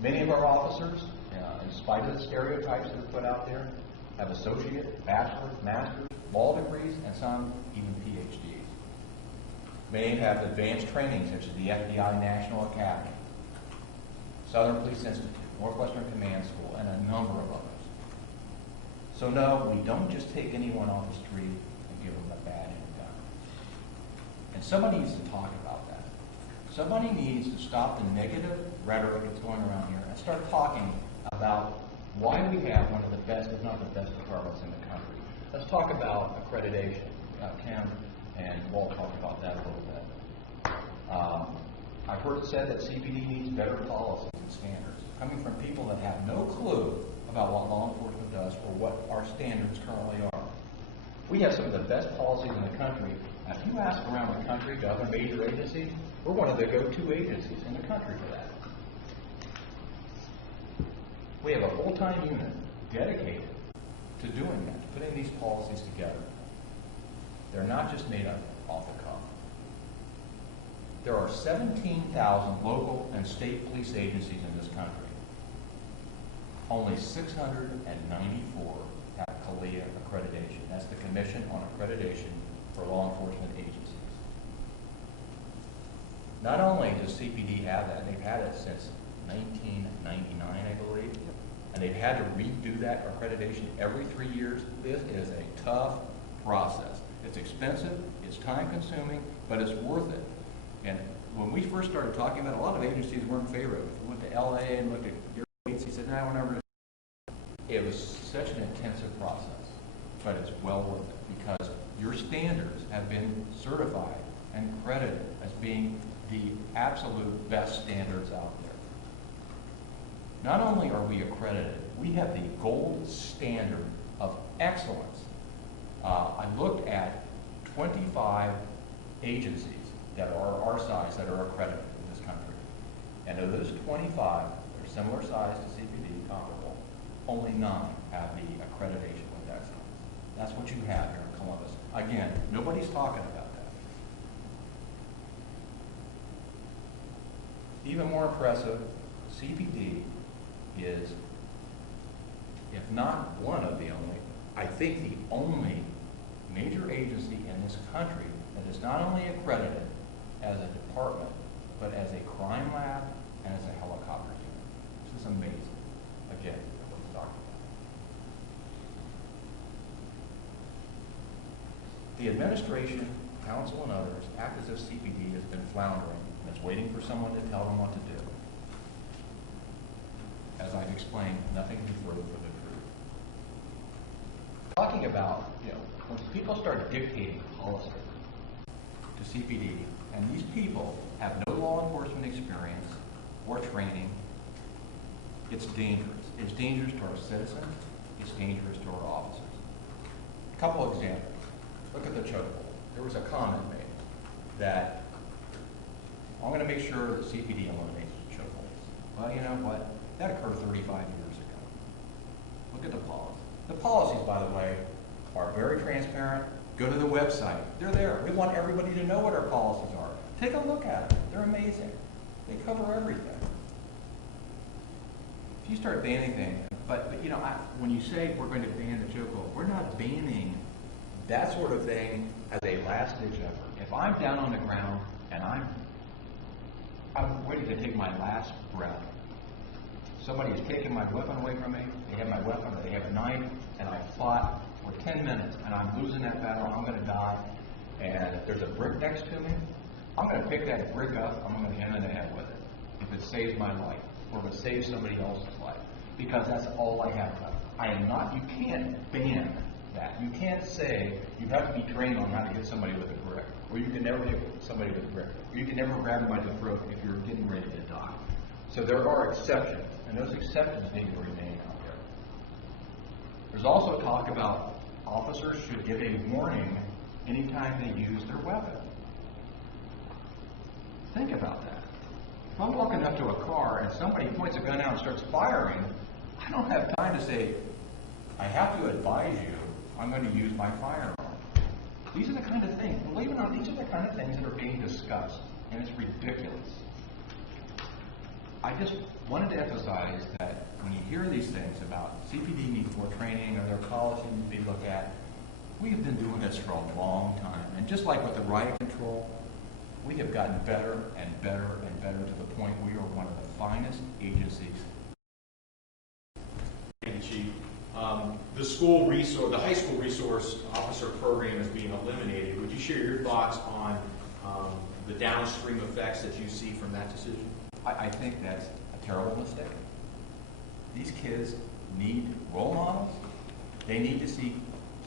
Many of our officers, in spite of the stereotypes that are put out there, have associate, bachelor's, master's, law degrees, and some even PhDs. Many have advanced training such as the FBI National Academy, Southern Police Institute, Northwestern Command School, and a number of others. So no, we don't just take anyone off the street and give them a bad income. And somebody needs to talk about that. Somebody needs to stop the negative rhetoric that's going around here and start talking about why we have one of the best, if not the best, departments in the country. Let's talk about accreditation. Kim and Walt talked about that a little bit. I've heard it said that CPD needs better policies and standards, coming from people that have no clue about what law enforcement does or what our standards currently are. We have some of the best policies in the country. Now, if you ask around the country to other major agencies, we're one of the go-to agencies in the country for that. We have a full-time unit dedicated to doing that, to putting these policies together. They're not just made up off the cuff. There are 17,000 local and state police agencies in this country. Only 694 have CALEA accreditation. That's the Commission on Accreditation for Law Enforcement Agencies. Not only does CPD have that, they've had it since 1999, I believe, and they've had to redo that accreditation every 3 years. This is a tough process. It's expensive, it's time-consuming, but it's worth it. And when we first started talking about it, a lot of agencies weren't in favor of it. We went to LA and looked at your rates. He said, no, we're never. It was such an intensive process, but it's well worth it because your standards have been certified and credited as being the absolute best standards out there. Not only are we accredited, we have the gold standard of excellence. I looked at 25 agencies that are our size that are accredited in this country. And of those 25, they're similar size to CPD, comparable, only 9 have the accreditation with excellence. That's what you have here in Columbus. Again, nobody's talking about that. even more impressive, CPD is, if not one of the only, I think the only major agency in this country that is not only accredited as a department, but as a crime lab and as a helicopter unit. This is amazing. Again, what we're talking about. The administration, council, and others act as if CPD has been floundering and is waiting for someone to tell them what to do. As I've explained, nothing can be further from the truth. Talking about, when people start dictating policy to CPD, and these people have no law enforcement experience or training, it's dangerous. It's dangerous to our citizens. It's dangerous to our officers. A couple examples. Look at the chokehold. There was a comment made that I'm going to make sure that CPD eliminates chokeholds. Well, you know what? That occurred 35 years ago. Look at the policy. The policies, by the way, are very transparent. Go to the website. They're there. We want everybody to know what our policies are. Take a look at them. They're amazing. They cover everything. If you start banning things, but when you say we're going to ban the chokehold, we're not banning that sort of thing as a last-ditch effort. If I'm down on the ground and I'm ready to take my last breath, somebody has taken my weapon away from me, they have my weapon, or they have a knife, and I fought for 10 minutes, and I'm losing that battle, I'm going to die, and if there's a brick next to me, I'm going to pick that brick up, I'm going to hit him in the head with it, if it saves my life, or if it saves somebody else's life, because that's all I have left. You can't ban that. You can't say you have to be trained on how to hit somebody with a brick, or you can never hit somebody with a brick, or you can never grab them by the throat if you're getting ready to die. So there are exceptions, and those exceptions need to remain out there. There's also talk about officers should give a warning anytime they use their weapon. Think about that. If I'm walking up to a car and somebody points a gun out and starts firing, I don't have time to say, I have to advise you, I'm going to use my firearm. These are the kind of things, believe it or not, these are the kind of things that are being discussed, and it's ridiculous. I just wanted to emphasize that when you hear these things about CPD needs more training or their policy needs to be looked at, we have been doing this for a long time. And just like with the riot control, we have gotten better and better and better to the point we are one of the finest agencies. Thank you, Chief. The high school resource officer program is being eliminated. Would you share your thoughts on the downstream effects that you see from that decision? I think that's a terrible mistake. These kids need role models. They need to see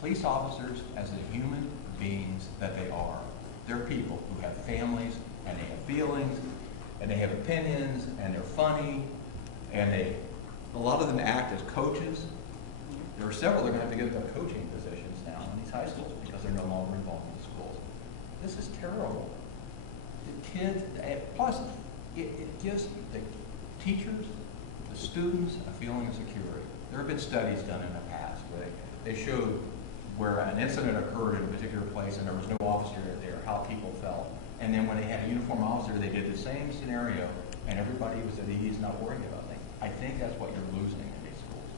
police officers as the human beings that they are. They're people who have families, and they have feelings, and they have opinions, and they're funny, and a lot of them act as coaches. There are several that are going to have to get into coaching positions now in these high schools because they're no longer involved in the schools. This is terrible. The kids, plus it gives the teachers, the students, a feeling of security. There have been studies done in the past where they showed where an incident occurred in a particular place and there was no officer there, how people felt. And then when they had a uniformed officer, they did the same scenario and everybody was at ease, not worrying about things. I think that's what you're losing in these schools.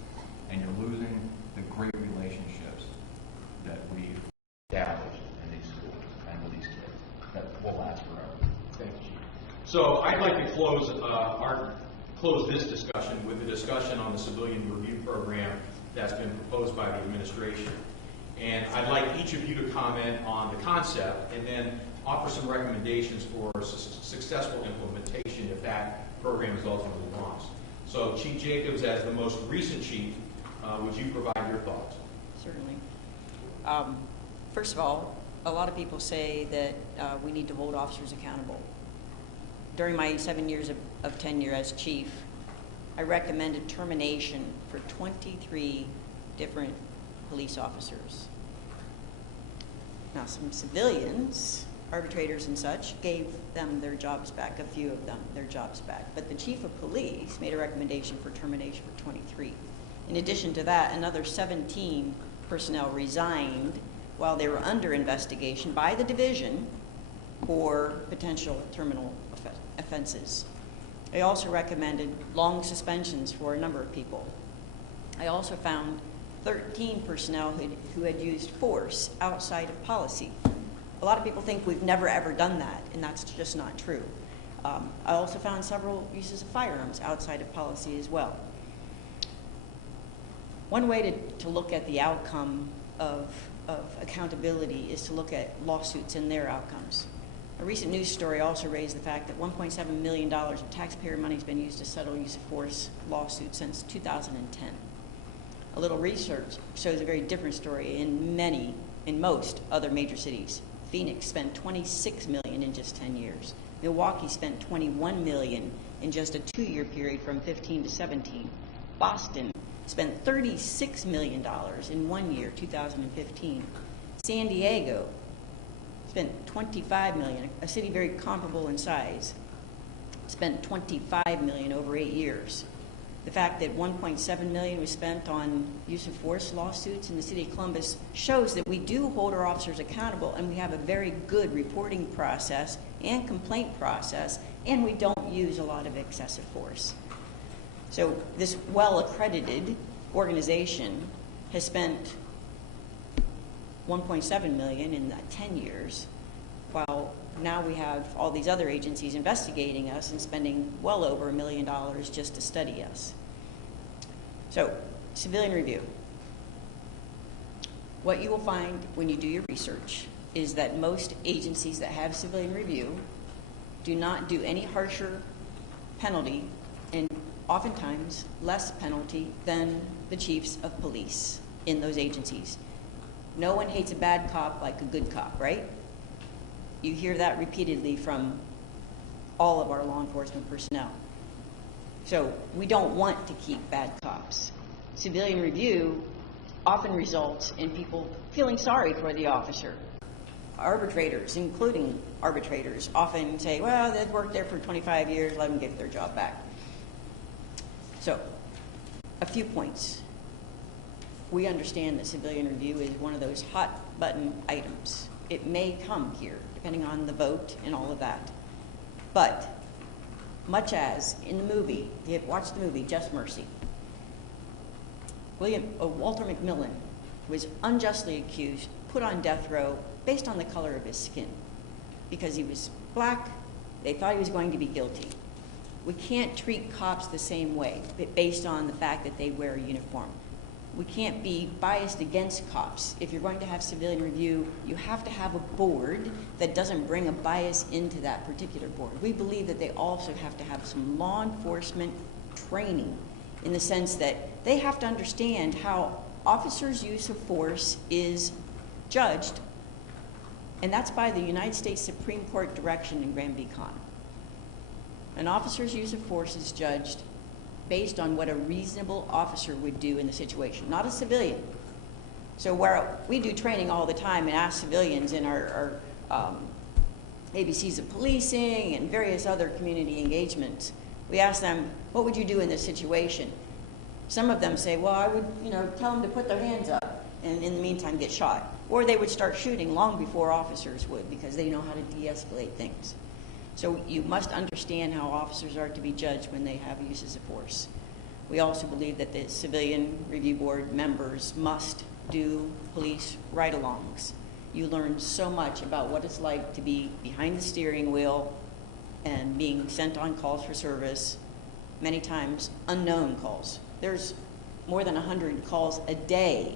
And you're losing the great relationships that we've established in these schools and with these kids that will last forever. Thank you, Chief. So I'd like to close this discussion with a discussion on the civilian review program that's been proposed by the administration. And I'd like each of you to comment on the concept and then offer some recommendations for successful implementation if that program is ultimately launched. So Chief Jacobs, as the most recent chief, would you provide your thoughts? Certainly. First of all, a lot of people say that we need to hold officers accountable. During my 7 years of tenure as chief, I recommended termination for 23 different police officers. Now, some civilians, arbitrators and such, gave them their jobs back, a few of them their jobs back. But the chief of police made a recommendation for termination for 23. In addition to that, another 17 personnel resigned while they were under investigation by the division for potential terminal offenses. I also recommended long suspensions for a number of people. I also found 13 personnel who had used force outside of policy. A lot of people think we've never ever done that, and that's just not true. I also found several uses of firearms outside of policy as well. One way to look at the outcome of accountability is to look at lawsuits and their outcomes. A recent news story also raised the fact that $1.7 million of taxpayer money has been used to settle use of force lawsuits since 2010. A little research shows a very different story in most other major cities. Phoenix spent $26 million in just 10 years. Milwaukee spent $21 million in just a 2-year period from 15 to 17. Boston spent $36 million in 1 year, 2015. San Diego spent $25 million, a city very comparable in size, spent $25 million over 8 years. The fact that $1.7 million was spent on use of force lawsuits in the city of Columbus shows that we do hold our officers accountable, and we have a very good reporting process and complaint process, and we don't use a lot of excessive force. So this well-accredited organization has spent $1.7 million in 10 years, while now we have all these other agencies investigating us and spending well over $1 million just to study us. So, civilian review. What you will find when you do your research is that most agencies that have civilian review do not do any harsher penalty and oftentimes less penalty than the chiefs of police in those agencies. No one hates a bad cop like a good cop, right? You hear that repeatedly from all of our law enforcement personnel. So we don't want to keep bad cops. Civilian review often results in people feeling sorry for the officer. Arbitrators, including arbitrators, often say, well, they've worked there for 25 years, let them get their job back. So, a few points. We understand that civilian review is one of those hot button items. It may come here, depending on the vote and all of that. But, much as in the movie, if you have watched the movie Just Mercy, Walter McMillan was unjustly accused, put on death row based on the color of his skin. Because he was black, they thought he was going to be guilty. We can't treat cops the same way based on the fact that they wear a uniform. We can't be biased against cops. If you're going to have civilian review, you have to have a board that doesn't bring a bias into that particular board. We believe that they also have to have some law enforcement training in the sense that they have to understand how officers' use of force is judged, and that's by the United States Supreme Court direction in Granby Con. An officer's use of force is judged based on what a reasonable officer would do in the situation, not a civilian. So where we do training all the time and ask civilians in our ABCs of policing and various other community engagements, we ask them, what would you do in this situation? Some of them say, well, I would tell them to put their hands up and in the meantime get shot. Or they would start shooting long before officers would because they know how to de-escalate things. So you must understand how officers are to be judged when they have uses of force. We also believe that the Civilian Review Board members must do police ride-alongs. You learn so much about what it's like to be behind the steering wheel and being sent on calls for service, many times unknown calls. There's more than 100 calls a day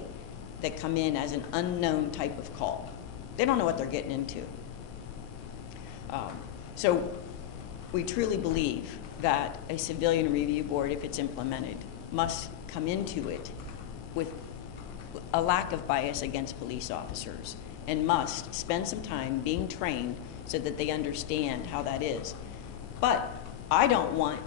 that come in as an unknown type of call. They don't know what they're getting into. So we truly believe that a civilian review board, if it's implemented, must come into it with a lack of bias against police officers and must spend some time being trained so that they understand how that is. But I don't want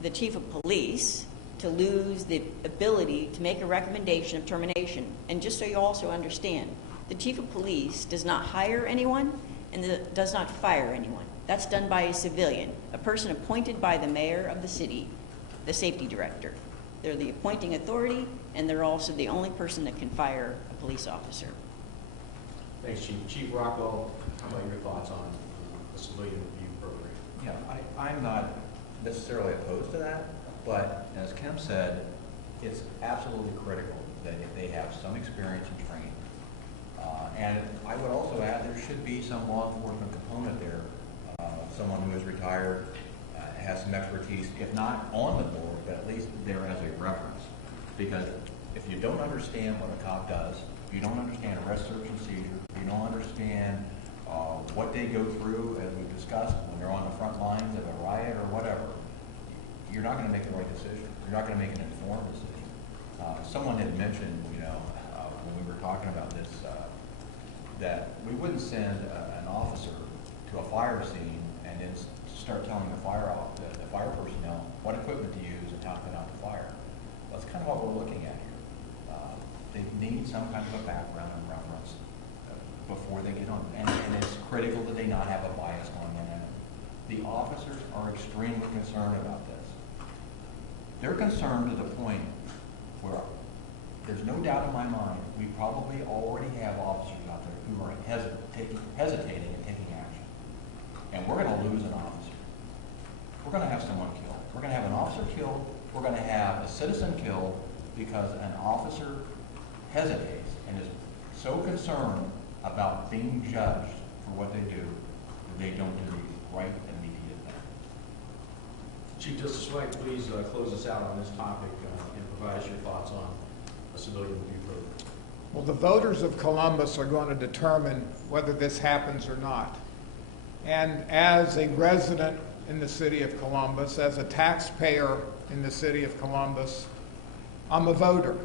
the chief of police to lose the ability to make a recommendation of termination. And just so you also understand, the chief of police does not hire anyone and does not fire anyone. That's done by a civilian, a person appointed by the mayor of the city, the safety director. They're the appointing authority, and they're also the only person that can fire a police officer. Thanks, Chief. Chief Rockwell, how about your thoughts on the civilian review program? Yeah, I'm not necessarily opposed to that, but as Kim said, it's absolutely critical that if they have some experience and training. And I would also add there should be some law enforcement component there. Someone who is retired, has some expertise, if not on the board, but at least there as a reference. Because if you don't understand what a cop does, if you don't understand arrest, search, and seizure, if you don't understand what they go through, as we've discussed, when they're on the front lines of a riot or whatever, you're not going to make the right decision. You're not going to make an informed decision. Someone had mentioned, when we were talking about this, that we wouldn't send an officer to a fire scene and then start telling the fire personnel what equipment to use and how to put out the fire. That's kind of what we're looking at here. They need some kind of a background and reference before they get on, and it's critical that they not have a bias going in. The officers are extremely concerned about this. They're concerned to the point where there's no doubt in my mind we probably already have officers out there who are hesitating and taking action. And we're going to lose an officer. We're going to have someone killed. We're going to have an officer killed. We're going to have a citizen killed because an officer hesitates and is so concerned about being judged for what they do that they don't do the right and immediate thing. Chief Justice White, please close us out on this topic and provide us your thoughts on a civilian review program. Well, the voters of Columbus are going to determine whether this happens or not. And as a resident in the city of Columbus, as a taxpayer in the city of Columbus, I'm a voter.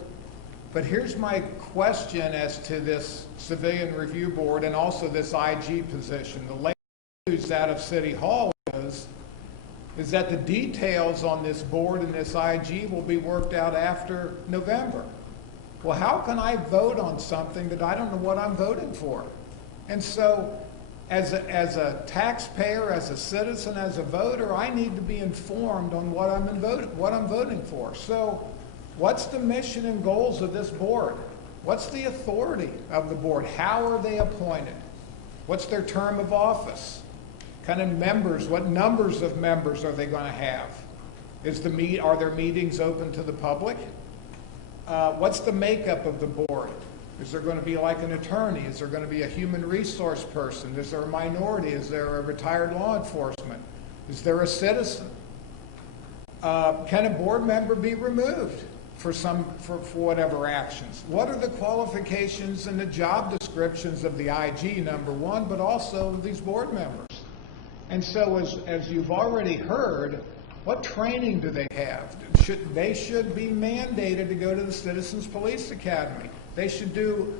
But here's my question as to this Civilian Review Board and also this IG position. The latest news out of City Hall is that the details on this board and this IG will be worked out after November. Well, how can I vote on something that I don't know what I'm voting for? And so, as a taxpayer, as a citizen, as a voter, I need to be informed on what I'm voting for. So, what's the mission and goals of this board? What's the authority of the board? How are they appointed? What's their term of office? Kind of members, what numbers of members are they going to have? Are their meetings open to the public? What's the makeup of the board? Is there going to be like an attorney? Is there going to be a human resource person? Is there a minority? Is there a retired law enforcement? Is there a citizen? Can a board member be removed for whatever actions? What are the qualifications and the job descriptions of the IG, number one, but also these board members? And so as you've already heard, what training do they have? They should be mandated to go to the Citizens Police Academy. They should do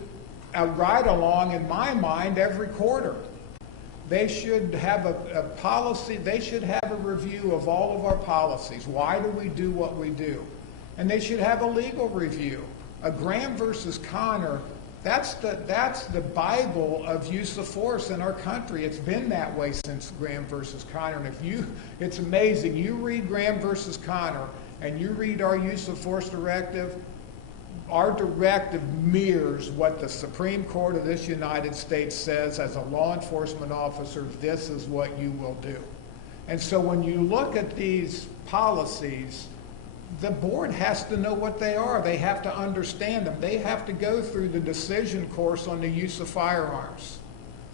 a ride-along, in my mind, every quarter. They should have a policy. They should have a review of all of our policies. Why do we do what we do? And they should have a legal review. A Graham versus Connor, that's the Bible of use of force in our country. It's been that way since Graham versus Connor. And it's amazing. You read Graham versus Connor and you read our use of force directive, our directive mirrors what the Supreme Court of this United States says as a law enforcement officer, this is what you will do. And so when you look at these policies, the board has to know what they are. They have to understand them. They have to go through the decision course on the use of firearms.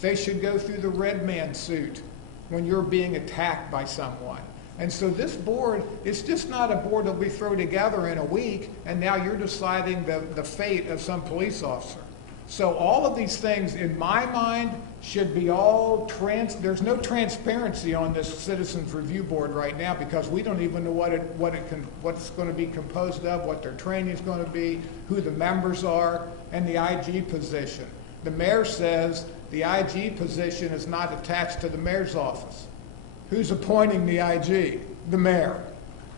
They should go through the red man suit when you're being attacked by someone. And so this board, it's just not a board that we throw together in a week and now you're deciding the fate of some police officer. So all of these things, in my mind, should be all there's no transparency on this Citizens Review Board right now because we don't even know what it's going to be composed of, what their training is going to be, who the members are, and the IG position. The mayor says the IG position is not attached to the mayor's office. Who's appointing the IG? The mayor.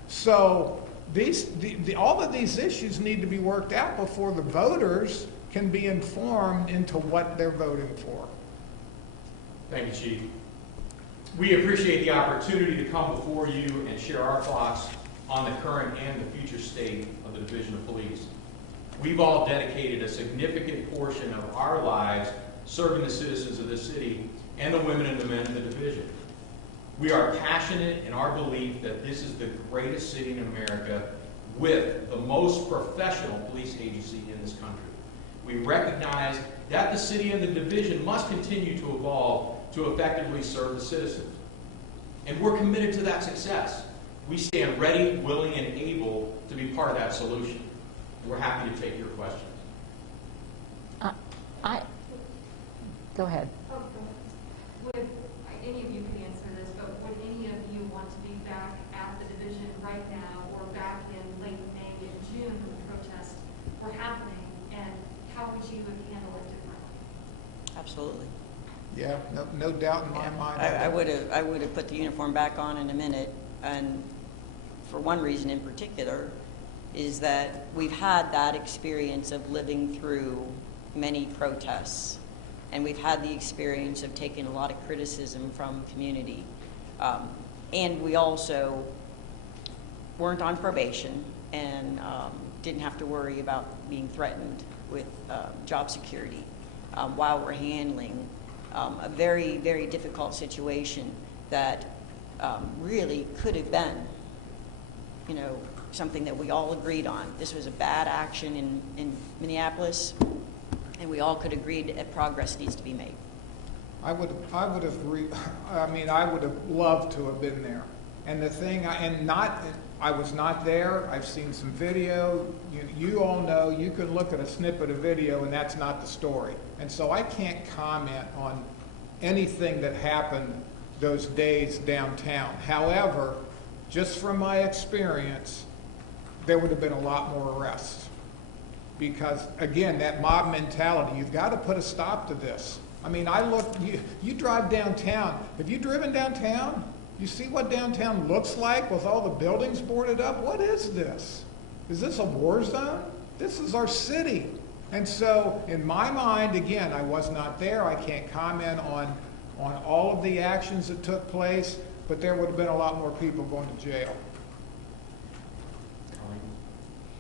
So all of these issues need to be worked out before the voters can be informed into what they're voting for. Thank you, Chief. We appreciate the opportunity to come before you and share our thoughts on the current and the future state of the Division of Police. We've all dedicated a significant portion of our lives serving the citizens of this city and the women and the men in the division. We are passionate in our belief that this is the greatest city in America with the most professional police agency in this country. We recognize that the city and the division must continue to evolve to effectively serve the citizens. And we're committed to that success. We stand ready, willing, and able to be part of that solution. We're happy to take your questions. Go ahead. Would any of you can answer this, but would any of you want to be back at the division right now or back in late May and June when the protests were happening, and how would you have handled it differently? Absolutely. Yeah, no doubt in my mind. I would have put the uniform back on in a minute, and for one reason in particular is that we've had that experience of living through many protests, and we've had the experience of taking a lot of criticism from community. And we also weren't on probation and didn't have to worry about being threatened with job security while we're handling a very, very difficult situation that really could have been, something that we all agreed on. This was a bad action in Minneapolis, and we all could agree that progress needs to be made. I would have loved to have been there. And the thing, I was not there. I've seen some video. You all know, you can look at a snippet of video and that's not the story. And so I can't comment on anything that happened those days downtown. However, just from my experience, there would have been a lot more arrests. Because, again, that mob mentality, you've got to put a stop to this. I mean, you drive downtown. Have you driven downtown? You see what downtown looks like with all the buildings boarded up? What is this? Is this a war zone? This is our city. And so, in my mind, again, I was not there. I can't comment on all of the actions that took place, but there would have been a lot more people going to jail.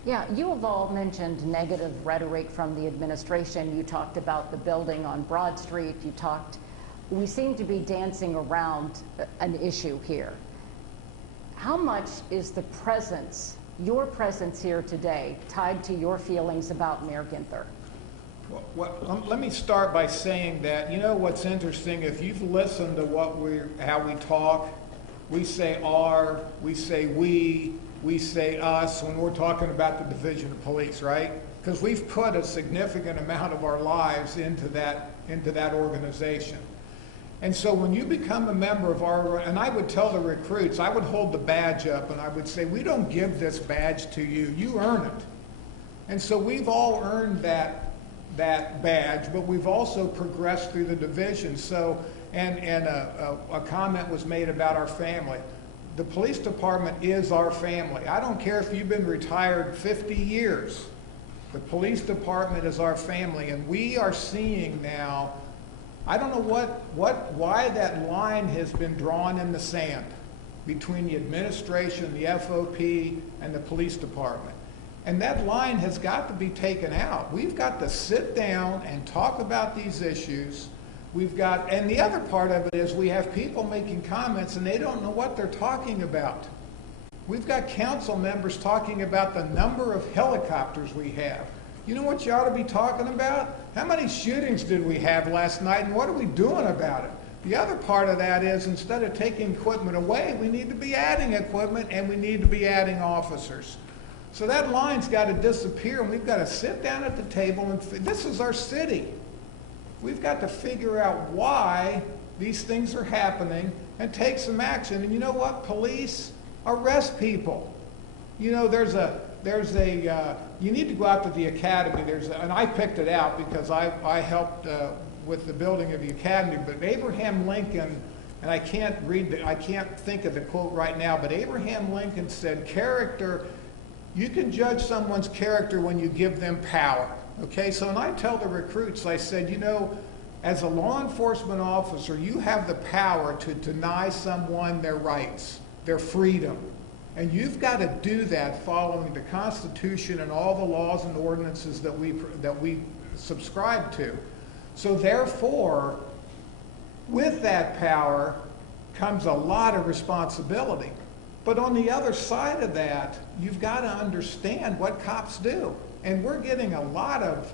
Yeah, you have all mentioned negative rhetoric from the administration. You talked about the building on Broad Street. We seem to be dancing around an issue here. How much is your presence here today, tied to your feelings about Mayor Ginther? Well, let me start by saying that, what's interesting, if you've listened to how we talk, we say our, we say we say us when we're talking about the division of police, right? Because we've put a significant amount of our lives into that organization. And so when you become a member of and I would tell the recruits, I would hold the badge up and I would say, we don't give this badge to you, you earn it. And so we've all earned that badge, but we've also progressed through the division. So, and a comment was made about our family. The police department is our family. I don't care if you've been retired 50 years. The police department is our family, and we are seeing now, I don't know why that line has been drawn in the sand between the administration, the FOP, and the police department. And that line has got to be taken out. We've got to sit down and talk about these issues. And the other part of it is we have people making comments and they don't know what they're talking about. We've got council members talking about the number of helicopters we have. You know what you ought to be talking about? How many shootings did we have last night and what are we doing about it? The other part of that is instead of taking equipment away, we need to be adding equipment and we need to be adding officers. So that line's got to disappear and we've got to sit down at the table and this is our city. We've got to figure out why these things are happening and take some action. And you know what? Police arrest people. You know, you need to go out to the academy. And I picked it out because I helped with the building of the academy. But Abraham Lincoln, and I can't think of the quote right now, but Abraham Lincoln said, you can judge someone's character when you give them power. Okay, so when I tell the recruits, I said, as a law enforcement officer, you have the power to deny someone their rights, their freedom. And you've got to do that following the Constitution and all the laws and ordinances that we subscribe to. So therefore, with that power comes a lot of responsibility. But on the other side of that, you've got to understand what cops do. And we're getting a lot of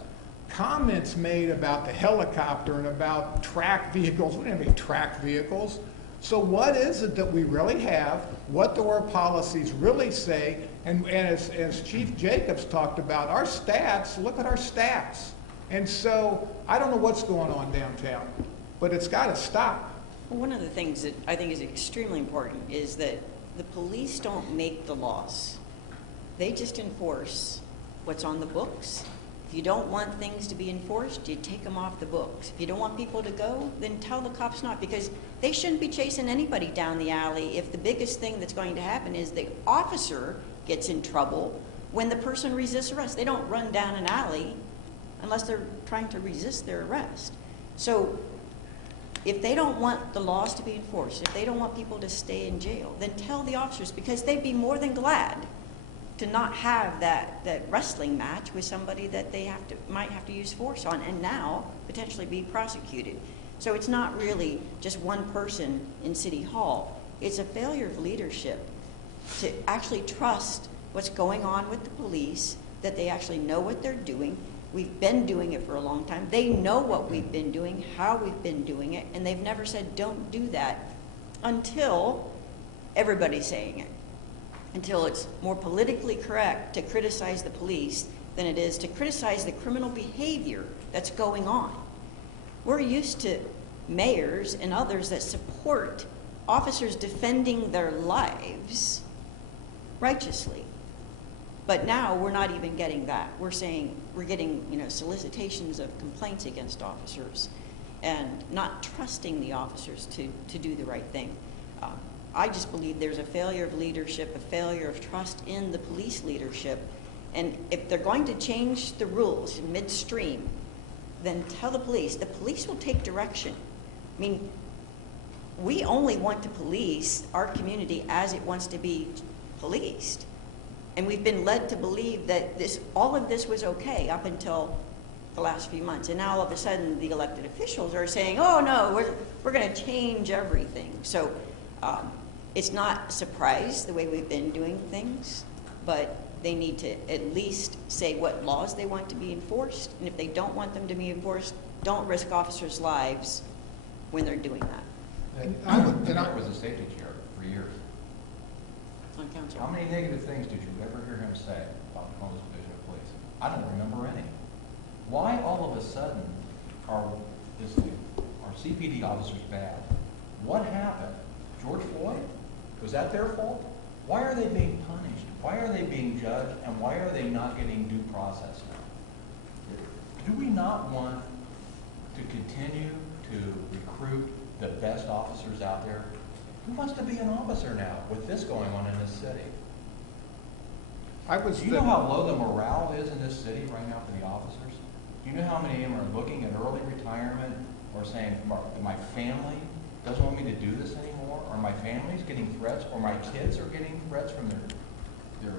comments made about the helicopter and about track vehicles. We don't have any track vehicles. So what is it that we really have? What do our policies really say? And as Chief Jacobs talked about, our stats, look at our stats. And so I don't know what's going on downtown, but it's got to stop. Well, one of the things that I think is extremely important is that the police don't make the laws. They just enforce what's on the books. If you don't want things to be enforced, you take them off the books. If you don't want people to go, then tell the cops not, because they shouldn't be chasing anybody down the alley if the biggest thing that's going to happen is the officer gets in trouble when the person resists arrest. They don't run down an alley unless they're trying to resist their arrest. So if they don't want the laws to be enforced, if they don't want people to stay in jail, then tell the officers, because they'd be more than glad to not have that wrestling match with somebody that they might have to use force on and now potentially be prosecuted. So it's not really just one person in City Hall. It's a failure of leadership to actually trust what's going on with the police, that they actually know what they're doing. We've been doing it for a long time. They know what we've been doing, how we've been doing it, and they've never said don't do that until everybody's saying it. Until it's more politically correct to criticize the police than it is to criticize the criminal behavior that's going on. We're used to mayors and others that support officers defending their lives righteously. But now we're not even getting that. We're saying we're getting, solicitations of complaints against officers and not trusting the officers to do the right thing. I just believe there's a failure of leadership, a failure of trust in the police leadership. And if they're going to change the rules midstream, then tell the police. The police will take direction. I mean, we only want to police our community as it wants to be policed. And we've been led to believe that all of this was okay up until the last few months. And now all of a sudden the elected officials are saying, oh no, we're going to change everything. So it's not a surprise the way we've been doing things, but they need to at least say what laws they want to be enforced. And if they don't want them to be enforced, don't risk officers' lives when they're doing that. I was a safety chair for years. On council. How many negative things did you ever hear him say about the Columbus Division of Police? I don't remember any. Why all of a sudden are CPD officers bad? What happened? George Floyd? Was that their fault? Why are they being punished? Why are they being judged? And why are they not getting due process now? Do we not want to continue to recruit the best officers out there? Who wants to be an officer now with this going on in this city? Do you know how low the morale is in this city right now for the officers? Do you know how many of them are looking at early retirement or saying, my family doesn't want me to do this anymore, or my family's getting threats, or my kids are getting threats from their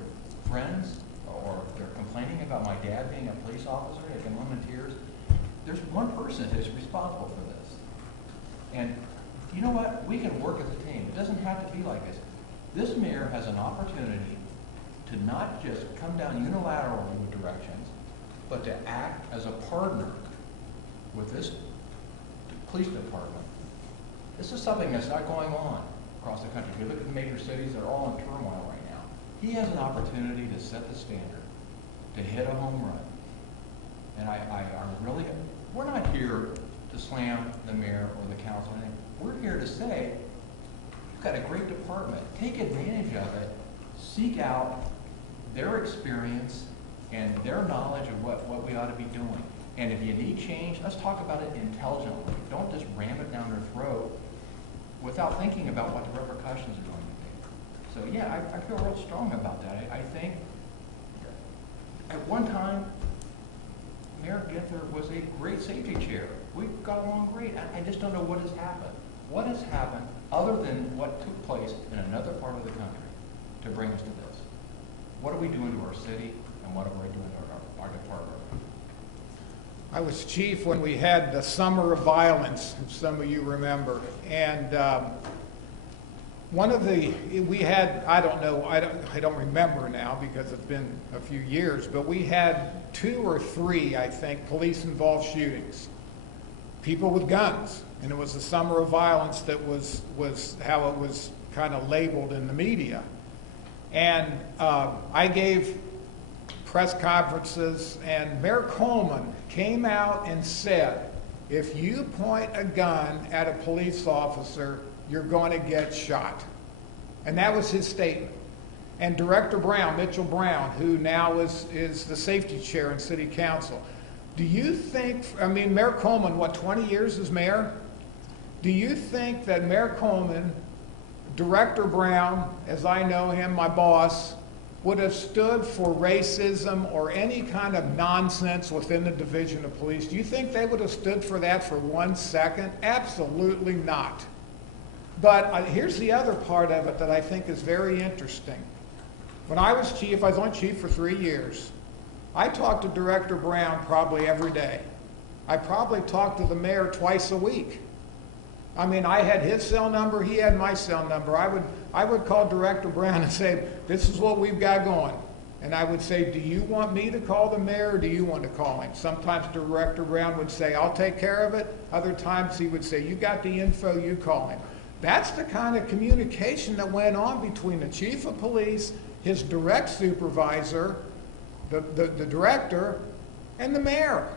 friends, or they're complaining about my dad being a police officer, they can limit tears. There's one person who's responsible for this. And you know what? We can work as a team. It doesn't have to be like this. This mayor has an opportunity to not just come down unilaterally with directions, but to act as a partner with this police department. This is something that's not going on across the country. If you look at the major cities, they're all in turmoil right now. He has an opportunity to set the standard, to hit a home run. And we're not here to slam the mayor or the council or anything. We're here to say, you've got a great department. Take advantage of it. Seek out their experience and their knowledge of what we ought to be doing. And if you need change, let's talk about it intelligently. Don't just ram it down their throat without thinking about what the repercussions are going to be. So yeah, I feel real strong about that. I think at one time, Mayor Ginther was a great safety chair. We got along great. I just don't know what has happened. What has happened other than what took place in another part of the country to bring us to this? What are we doing to our city, and what are we doing to our department? I was chief when we had the Summer of Violence, if some of you remember. And One of the, we had, I don't know, I don't remember now because it's been a few years, but we had 2 or 3, I think, police-involved shootings. People with guns, and it was the summer of violence that was how it was kind of labeled in the media. And I gave press conferences, and Mayor Coleman came out and said, if you point a gun at a police officer, you're going to get shot. And that was his statement. And Director Brown, Mitchell Brown, who now is the safety chair in City Council, do you think, I mean, Mayor Coleman, what, 20 years as mayor? Do you think that Mayor Coleman, Director Brown, as I know him, my boss, would have stood for racism or any kind of nonsense within the division of police? Do you think they would have stood for that for 1 second? Absolutely not. But here's the other part of it that I think is very interesting. When I was chief, I was only chief for 3 years. I talked to Director Brown probably every day. I probably talked to the mayor twice a week. I mean, I had his cell number, he had my cell number. I would call Director Brown and say, this is what we've got going. And I would say, do you want me to call the mayor or do you want to call him? Sometimes Director Brown would say, I'll take care of it. Other times he would say, you got the info, you call him. That's the kind of communication that went on between the chief of police, his direct supervisor, the director, and the mayor.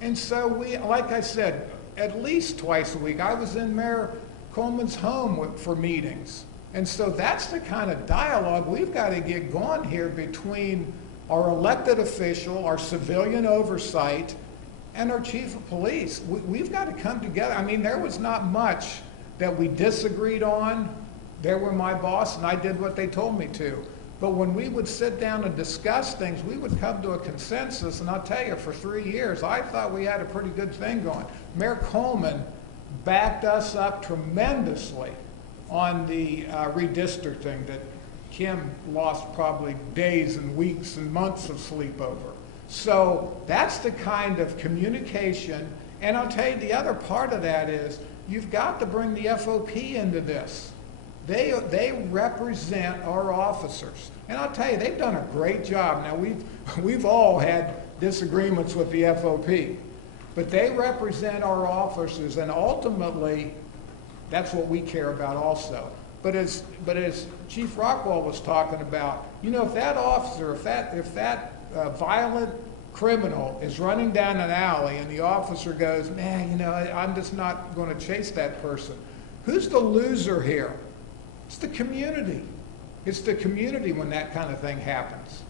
And so we, like I said, at least twice a week, I was in Mayor Coleman's home for meetings. And so that's the kind of dialogue we've got to get going here between our elected official, our civilian oversight, and our chief of police. We've got to come together. I mean, there was not much that we disagreed on. They were my boss, and I did what they told me to. But when we would sit down and discuss things, we would come to a consensus. And I'll tell you, for 3 years, I thought we had a pretty good thing going. Mayor Coleman backed us up tremendously on the redistricting that Kim lost probably days and weeks and months of sleep over. So that's the kind of communication. And I'll tell you, the other part of that is you've got to bring the FOP into this. They represent our officers. And I'll tell you, they've done a great job. Now, we've all had disagreements with the FOP, but they represent our officers, and ultimately, that's what we care about also. But as Chief Rockwell was talking about, you know, if that officer, if that violent criminal is running down an alley and the officer goes, man, you know, I'm just not going to chase that person. Who's the loser here? It's the community. It's the community when that kind of thing happens.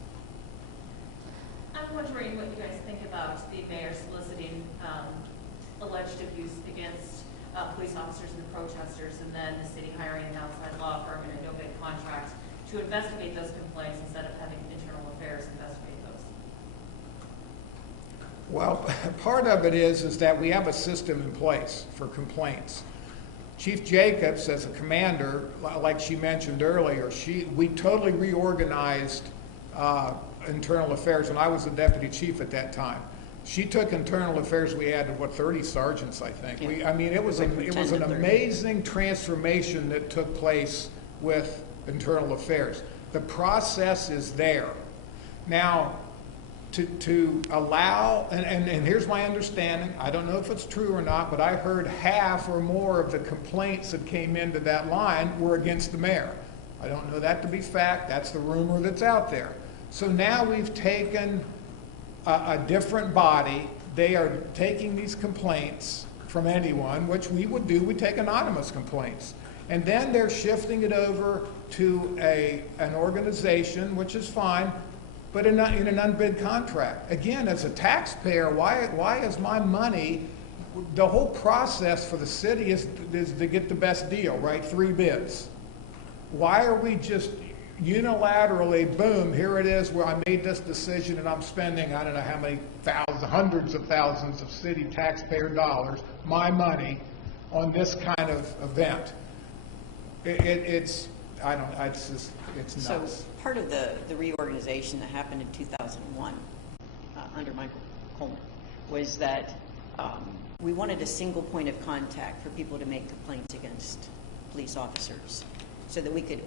I'm wondering what you guys think about the mayor soliciting alleged abuse against police officers and protesters, and then the city hiring an outside law firm in a no-bid contract to investigate those complaints instead of having internal affairs investigate those. Well, part of it is that we have a system in place for complaints. Chief Jacobs, as a commander, like she mentioned earlier, we totally reorganized internal affairs when I was the deputy chief at that time. She took internal affairs. We had 30 sergeants, I think. Yeah. I mean, it was an amazing transformation that took place with internal affairs. The process is there. Now, to allow, and here's my understanding, I don't know if it's true or not, but I heard half or more of the complaints that came into that line were against the mayor. I don't know that to be fact. That's the rumor that's out there. So now we've taken a different body. They are taking these complaints from anyone, which we would do. We take anonymous complaints. And then they're shifting it over to an organization, which is fine, but in an unbid contract. Again, as a taxpayer, why is my money, the whole process for the city is to get the best deal, right? 3 bids. Why are we just unilaterally, boom, here it is where I made this decision and I'm spending, I don't know how many hundreds of thousands of city taxpayer dollars, my money, on this kind of event? It's nuts. So part of the reorganization that happened in 2001 under Michael Coleman was that we wanted a single point of contact for people to make complaints against police officers. so that we could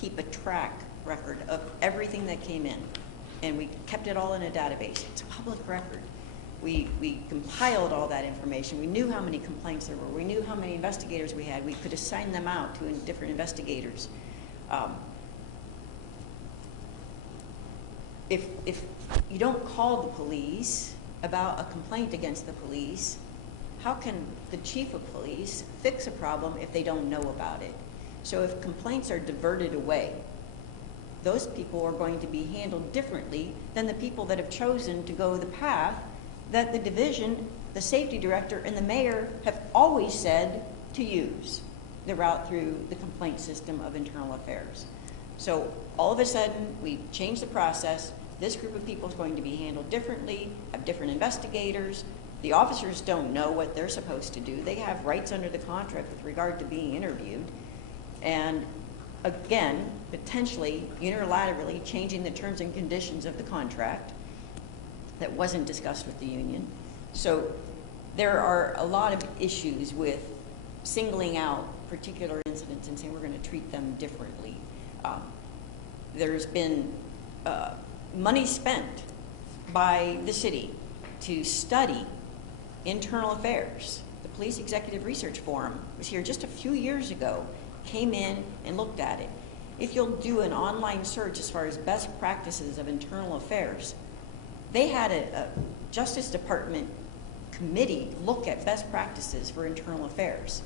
keep a track record of everything that came in. And we kept it all in a database. It's a public record. We compiled all that information. We knew how many complaints there were. We knew how many investigators we had. We could assign them out to different investigators. If you don't call the police about a complaint against the police, how can the chief of police fix a problem if they don't know about it? So if complaints are diverted away, those people are going to be handled differently than the people that have chosen to go the path that the division, the safety director, and the mayor have always said to use, the route through the complaint system of internal affairs. So all of a sudden, we changed the process. This group of people is going to be handled differently, have different investigators. The officers don't know what they're supposed to do. They have rights under the contract with regard to being interviewed. And again, potentially unilaterally changing the terms and conditions of the contract that wasn't discussed with the union. So there are a lot of issues with singling out particular incidents and saying we're going to treat them differently. There's been money spent by the city to study internal affairs. The Police Executive Research Forum was here just a few years ago, came in and looked at it. If you'll do an online search as far as best practices of internal affairs, they had a Justice Department committee look at best practices for internal affairs.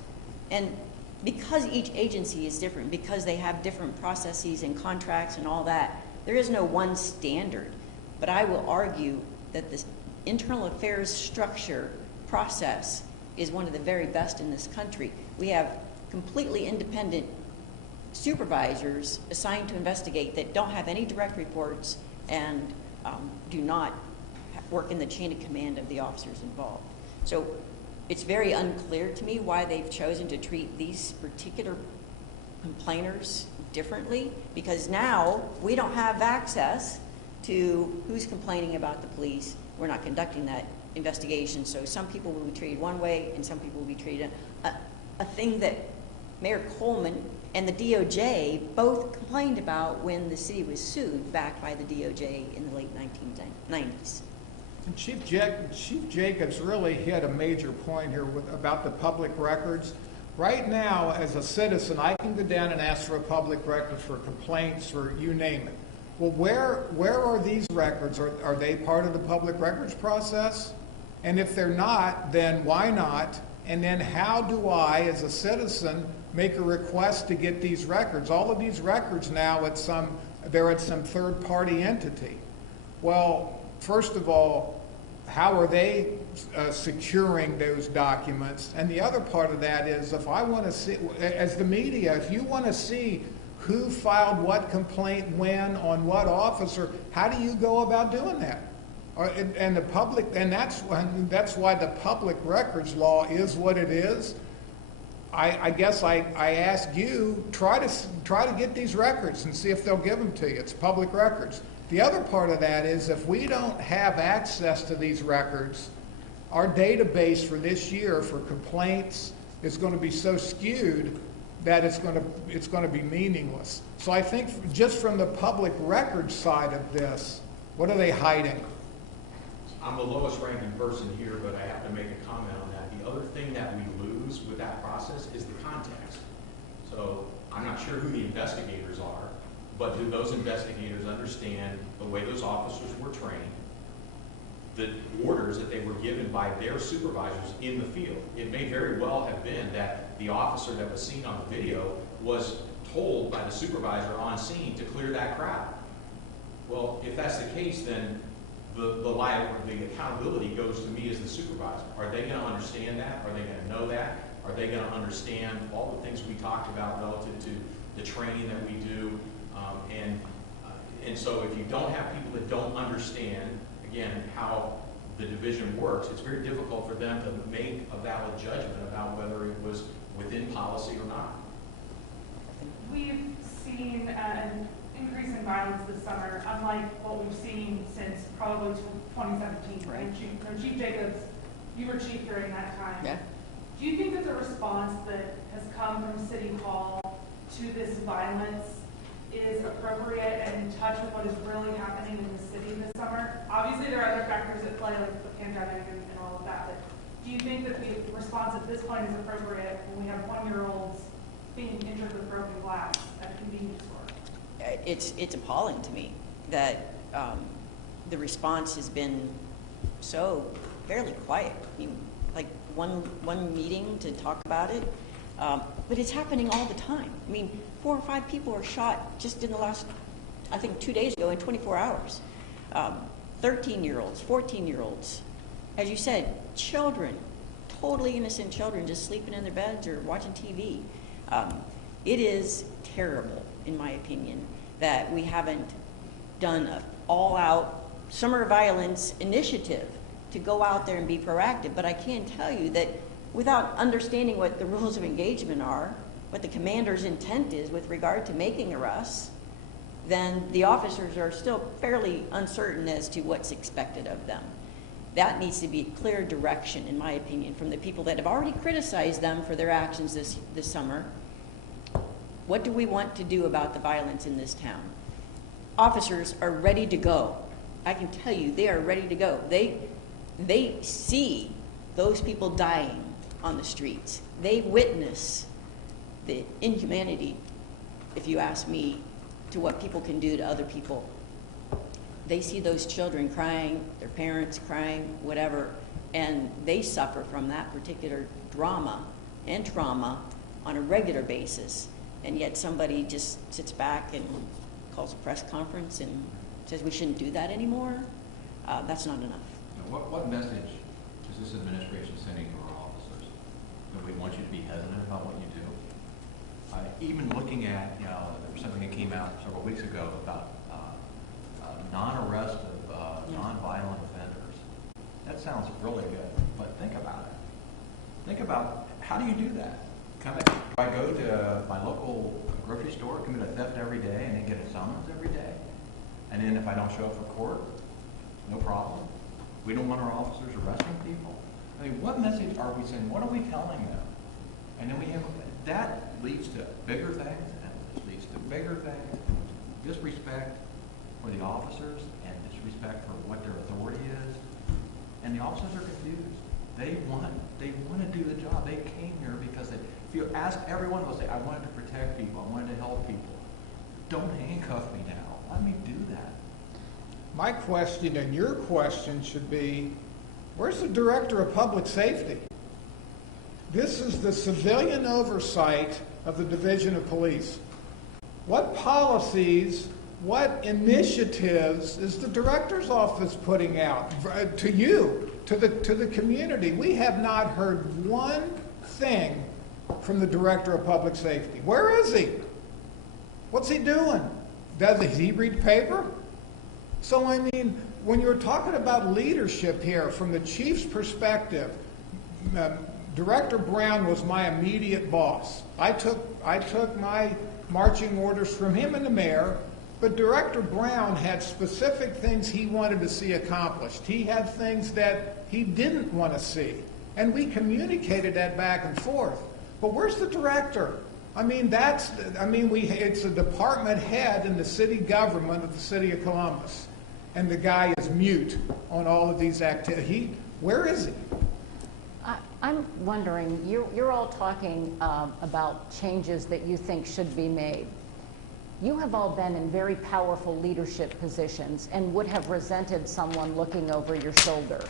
And because each agency is different, because they have different processes and contracts and all that, there is no one standard. But I will argue that this internal affairs structure process is one of the very best in this country. We have completely independent supervisors assigned to investigate that don't have any direct reports and do not work in the chain of command of the officers involved. So it's very unclear to me why they've chosen to treat these particular complainers differently, because now we don't have access to who's complaining about the police. We're not conducting that investigation, so some people will be treated one way and some people will be treated a thing that Mayor Coleman and the DOJ both complained about when the city was sued back by the DOJ in the late 1990s. And Chief Jacobs really hit a major point here about the public records. Right now, as a citizen, I can go down and ask for a public record for complaints or you name it. Well, where are these records? Are they part of the public records process? And if they're not, then why not? And then how do I, as a citizen, make a request to get these records? All of these records now, they're at some third-party entity. Well, first of all, how are they securing those documents? And the other part of that is, if I want to see, as the media, if you want to see who filed what complaint when on what officer, how do you go about doing that? And the public, and that's why the public records law is what it is. I guess I ask you, try to get these records and see if they'll give them to you. It's public records. The other part of that is, if we don't have access to these records, our database for this year for complaints is going to be so skewed that it's going to be meaningless. So I think just from the public records side of this, what are they hiding? I'm the lowest ranking person here, but I have to make a comment on that. The other thing that we lose with that process is the context. So I'm not sure who the investigators are, but do those investigators understand the way those officers were trained, the orders that they were given by their supervisors in the field? It may very well have been that the officer that was seen on the video was told by the supervisor on scene to clear that crowd. Well, if that's the case, then the accountability goes to me as the supervisor. Are they going to understand that? Are they going to know that? Are they going to understand all the things we talked about relative to the training that we do? And so if you don't have people that don't understand, again, how the division works, it's very difficult for them to make a valid judgment about whether it was within policy or not. We've seen an increase in violence this summer, unlike what we've seen since probably 2017. Right. When Chief Jacobs, you were chief during that time. Yeah. Do you think that the response that has come from City Hall to this violence is appropriate and in touch with what is really happening in the city this summer? Obviously, there are other factors at play, like the pandemic and all of that, but do you think that the response at this point is appropriate when we have 1-year-olds being injured with broken glass at a convenience store? It's appalling to me that the response has been so fairly quiet. I mean, like one meeting to talk about it, but it's happening all the time. I mean, 4 or 5 people are shot just in the last, I think 2 days ago in 24 hours. 13-year-olds, 14-year-olds, as you said, children, totally innocent children just sleeping in their beds or watching TV. It is terrible, in my opinion, that we haven't done an all-out summer violence initiative to go out there and be proactive. But I can tell you that without understanding what the rules of engagement are, what the commander's intent is with regard to making arrests, then the officers are still fairly uncertain as to what's expected of them. That needs to be clear direction, in my opinion, from the people that have already criticized them for their actions this summer. What do we want to do about the violence in this town? Officers are ready to go. I can tell you, they are ready to go. They see those people dying on the streets. They witness the inhumanity, if you ask me, to what people can do to other people. They see those children crying, their parents crying, whatever, and they suffer from that particular drama and trauma on a regular basis. And yet somebody just sits back and calls a press conference and says we shouldn't do that anymore. That's not enough. What message is this administration sending to our officers? That we want you to be hesitant about what you do? Even looking at, there was something that came out several weeks ago about non-arrest of non-violent offenders. That sounds really good, but think about it. Think about, how do you do that? Do I go to my local grocery store, commit a theft every day, and then get a summons every day? And then if I don't show up for court, no problem? We don't want our officers arresting people? I mean, what message are we sending? What are we telling them? And then that leads to bigger things, and it leads to bigger things. Disrespect for the officers and disrespect for what their authority is. And the officers are confused. They want to do the job. They came here because if you ask everyone, they'll say, I wanted to protect people. I wanted to help people. Don't handcuff me now. Let me do that. My question and your question should be, where's the Director of Public Safety? This is the civilian oversight of the Division of Police. What policies, what initiatives is the Director's Office putting out to you, to the community? We have not heard one thing from the Director of Public Safety. Where is he? What's he doing? Does he read paper? So, I mean, when you're talking about leadership here, from the chief's perspective, Director Brown was my immediate boss. I took my marching orders from him and the mayor, but Director Brown had specific things he wanted to see accomplished. He had things that he didn't want to see, and we communicated that back and forth. But where's the director? I mean, it's a department head in the city government of the city of Columbus, and the guy is mute on all of these activities. Where is he? I'm wondering, you're all talking about changes that you think should be made. You have all been in very powerful leadership positions and would have resented someone looking over your shoulder.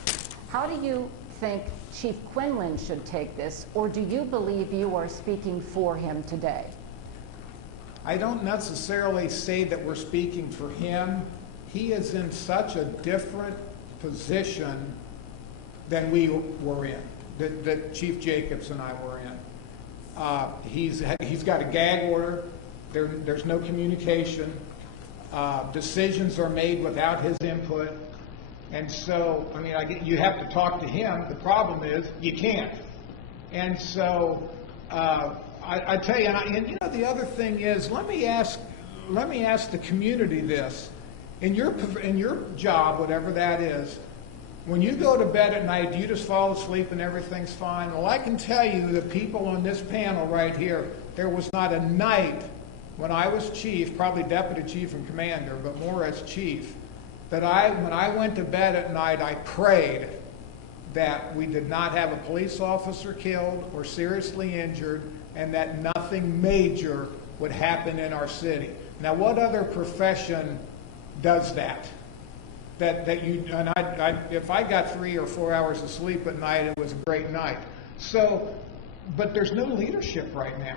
How do you think Chief Quinlan should take this, or do you believe you are speaking for him today? I don't necessarily say that we're speaking for him. He is in such a different position than we were in, that Chief Jacobs and I were in. He's got a gag order. There's no communication. Decisions are made without his input. And so, I mean, you have to talk to him. The problem is you can't. And so, I tell you, and you know, the other thing is, let me ask the community this: in your job, whatever that is, when you go to bed at night, do you just fall asleep and everything's fine? Well, I can tell you, the people on this panel right here, there was not a night when I was chief, probably deputy chief and commander, but more as chief, that when I went to bed at night, I prayed that we did not have a police officer killed or seriously injured, and that nothing major would happen in our city. Now, what other profession does that? If I got 3 or 4 hours of sleep at night, it was a great night. So, but there's no leadership right now.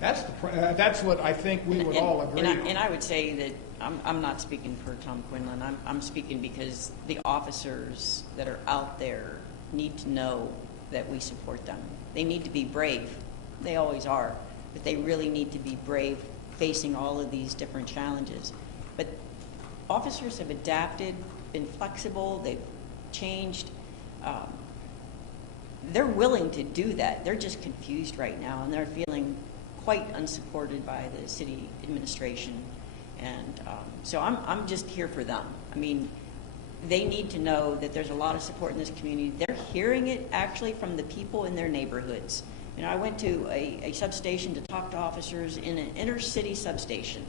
That's what I think we would all agree on. And I would say that I'm not speaking for Tom Quinlan. I'm speaking because the officers that are out there need to know that we support them. They need to be brave. They always are. But they really need to be brave facing all of these different challenges. But officers have adapted, been flexible, they've changed. They're willing to do that. They're just confused right now, and they're feeling quite unsupported by the city administration. And so I'm just here for them. I mean, they need to know that there's a lot of support in this community. They're hearing it actually from the people in their neighborhoods. You know, I went to a substation to talk to officers in an inner city substation.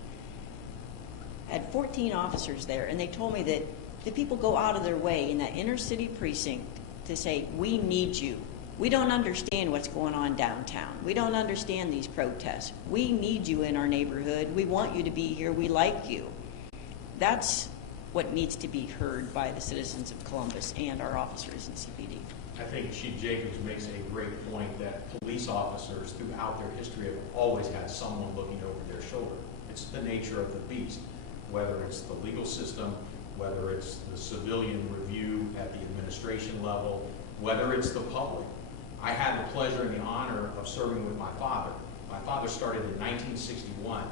I had 14 officers there, and they told me that the people go out of their way in that inner city precinct to say, we need you. We don't understand what's going on downtown. We don't understand these protests. We need you in our neighborhood. We want you to be here. We like you. That's what needs to be heard by the citizens of Columbus and our officers in CPD. I think Chief Jacobs makes a great point that police officers throughout their history have always had someone looking over their shoulder. It's the nature of the beast, whether it's the legal system, whether it's the civilian review at the administration level, whether it's the public. I had the pleasure and the honor of serving with my father. My father started in 1961.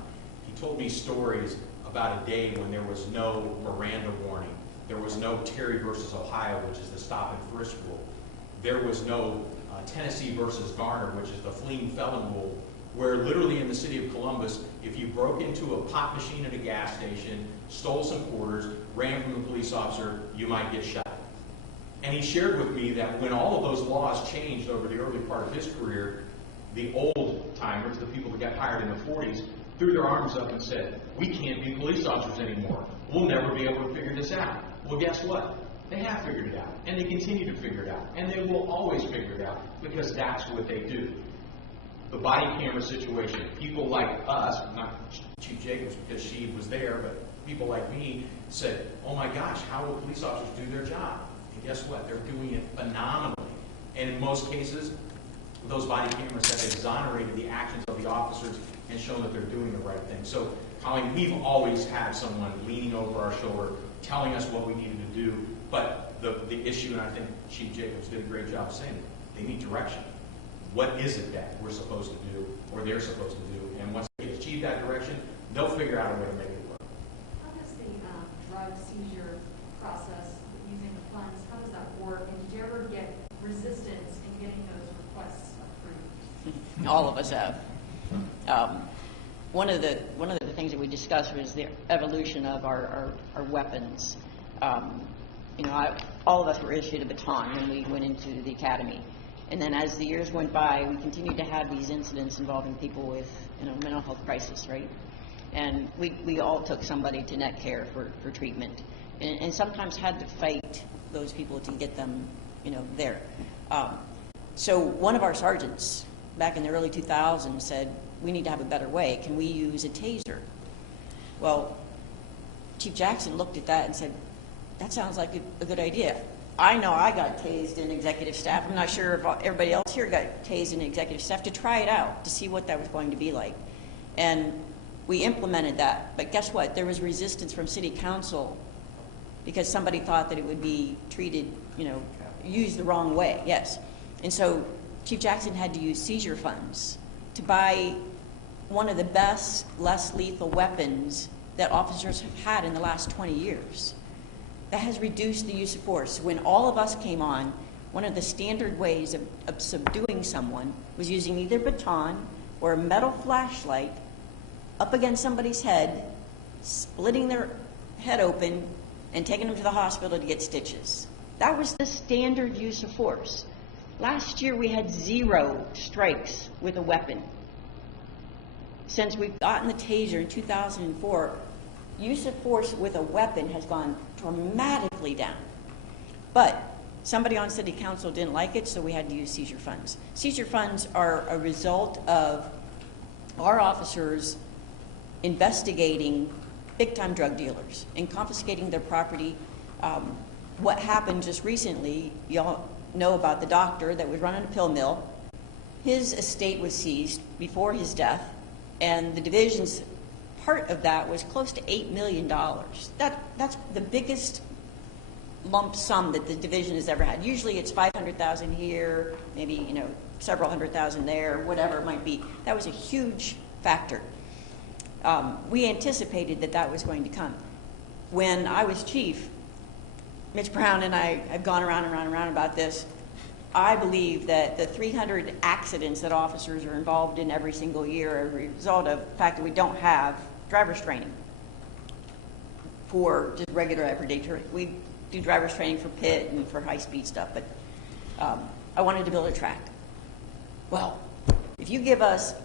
He told me stories about a day when there was no Miranda warning. There was no Terry versus Ohio, which is the stop and frisk rule. There was no Tennessee versus Garner, which is the fleeing felon rule, where literally in the city of Columbus, if you broke into a pop machine at a gas station, stole some quarters, ran from the police officer, you might get shot. And he shared with me that when all of those laws changed over the early part of his career, the old timers, the people that got hired in the 40s, threw their arms up and said, we can't be police officers anymore. We'll never be able to figure this out. Well, guess what? They have figured it out, and they continue to figure it out, and they will always figure it out, because that's what they do. The body camera situation, people like us, not Chief Jacobs because she was there, but people like me said, oh my gosh, how will police officers do their job? And guess what? They're doing it phenomenally. And in most cases, those body cameras have exonerated the actions of the officers and shown that they're doing the right thing. So, Colleen, we've always had someone leaning over our shoulder, telling us what we needed to do, but the issue, and I think Chief Jacobs did a great job saying it, they need direction. What is it that we're supposed to do, or they're supposed to do? And once they achieve that direction, they'll figure out a way to make it work. How does the drug seizure process, using the funds, how does that work? And did you ever get resistance in getting those requests approved? All of us have. One of the things that we discussed was the evolution of our weapons. All of us were issued a baton when we went into the academy. And then as the years went by, we continued to have these incidents involving people with, mental health crisis, right? And we all took somebody to net care for treatment. And sometimes had to fight those people to get them, there. So one of our sergeants back in the early 2000s said, we need to have a better way. Can we use a taser? Well, Chief Jackson looked at that and said, that sounds like a good idea. I know I got tased in executive staff. I'm not sure if everybody else here got tased in executive staff to try it out, to see what that was going to be like. And we implemented that. But guess what? There was resistance from city council because somebody thought that it would be treated, used the wrong way. Yes. And so Chief Jackson had to use seizure funds to buy one of the best, less lethal weapons that officers have had in the last 20 years. That has reduced the use of force. When all of us came on, one of the standard ways of subduing someone was using either baton or a metal flashlight up against somebody's head, splitting their head open, and taking them to the hospital to get stitches. That was the standard use of force. Last year, we had 0 strikes with a weapon. Since we've gotten the taser in 2004, use of force with a weapon has gone dramatically down. But somebody on city council didn't like it, so we had to use seizure funds. Seizure funds are a result of our officers investigating big-time drug dealers and confiscating their property. What happened just recently, y'all know about the doctor that was running a pill mill. His estate was seized before his death, and the division's part of that was close to $8 million. That's the biggest lump sum that the division has ever had. Usually it's $500,000 here, maybe several $100,000 there, whatever it might be. That was a huge factor. We anticipated that was going to come. When I was chief, Mitch Brown and I have gone around and around and around about this. I believe that the 300 accidents that officers are involved in every single year are a result of the fact that we don't have driver's training for just regular everyday training. We do driver's training for pit and for high-speed stuff, but I wanted to build a track. Well, if you give us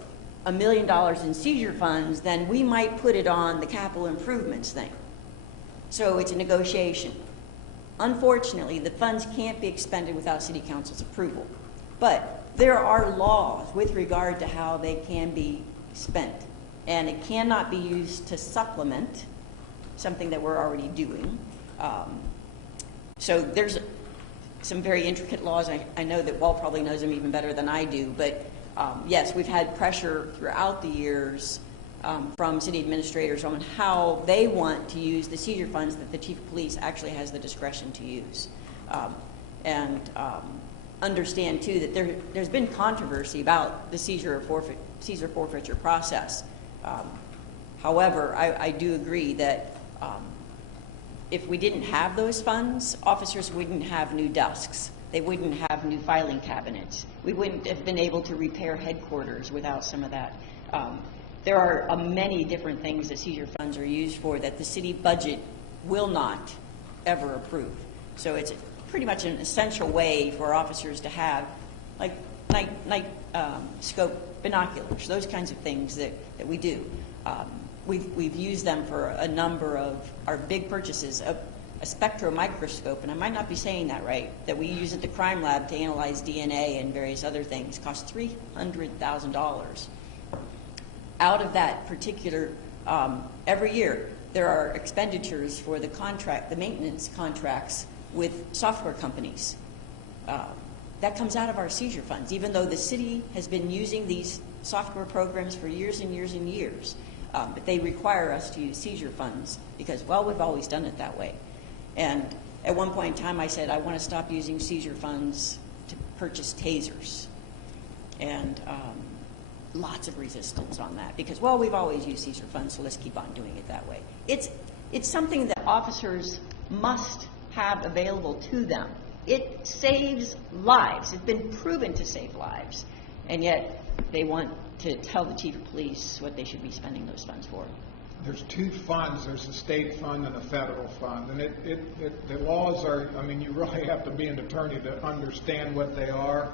$1 million in seizure funds, then we might put it on the capital improvements thing. So it's a negotiation. Unfortunately, the funds can't be expended without City Council's approval. But there are laws with regard to how they can be spent. And it cannot be used to supplement something that we're already doing. So there's some very intricate laws. I know that Walt probably knows them even better than I do. But yes, we've had pressure throughout the years from city administrators on how they want to use the seizure funds that the chief of police actually has the discretion to use. Understand too that there's been controversy about the seizure forfeiture process. However, I do agree that if we didn't have those funds, officers wouldn't have new desks. They wouldn't have new filing cabinets. We wouldn't have been able to repair headquarters without some of that. There are many different things that seizure funds are used for that the city budget will not ever approve. So it's pretty much an essential way for officers to have, like night scope binoculars, those kinds of things that we do. We've used them for a number of our big purchases. A spectro microscope, and I might not be saying that right, that we use at the crime lab to analyze DNA and various other things, costs $300,000. Out of that particular, every year, there are expenditures for the maintenance contracts with software companies. That comes out of our seizure funds, even though the city has been using these software programs for years and years and years. But they require us to use seizure funds because, well, we've always done it that way. And at one point in time, I said, I want to stop using seizure funds to purchase tasers. And lots of resistance on that because, well, we've always used seizure funds, so let's keep on doing it that way. It's something that officers must have available to them. It saves lives. It's been proven to save lives. And yet they want to tell the chief of police what they should be spending those funds for. There's two funds. There's a state fund and a federal fund. And the laws are, I mean, you really have to be an attorney to understand what they are.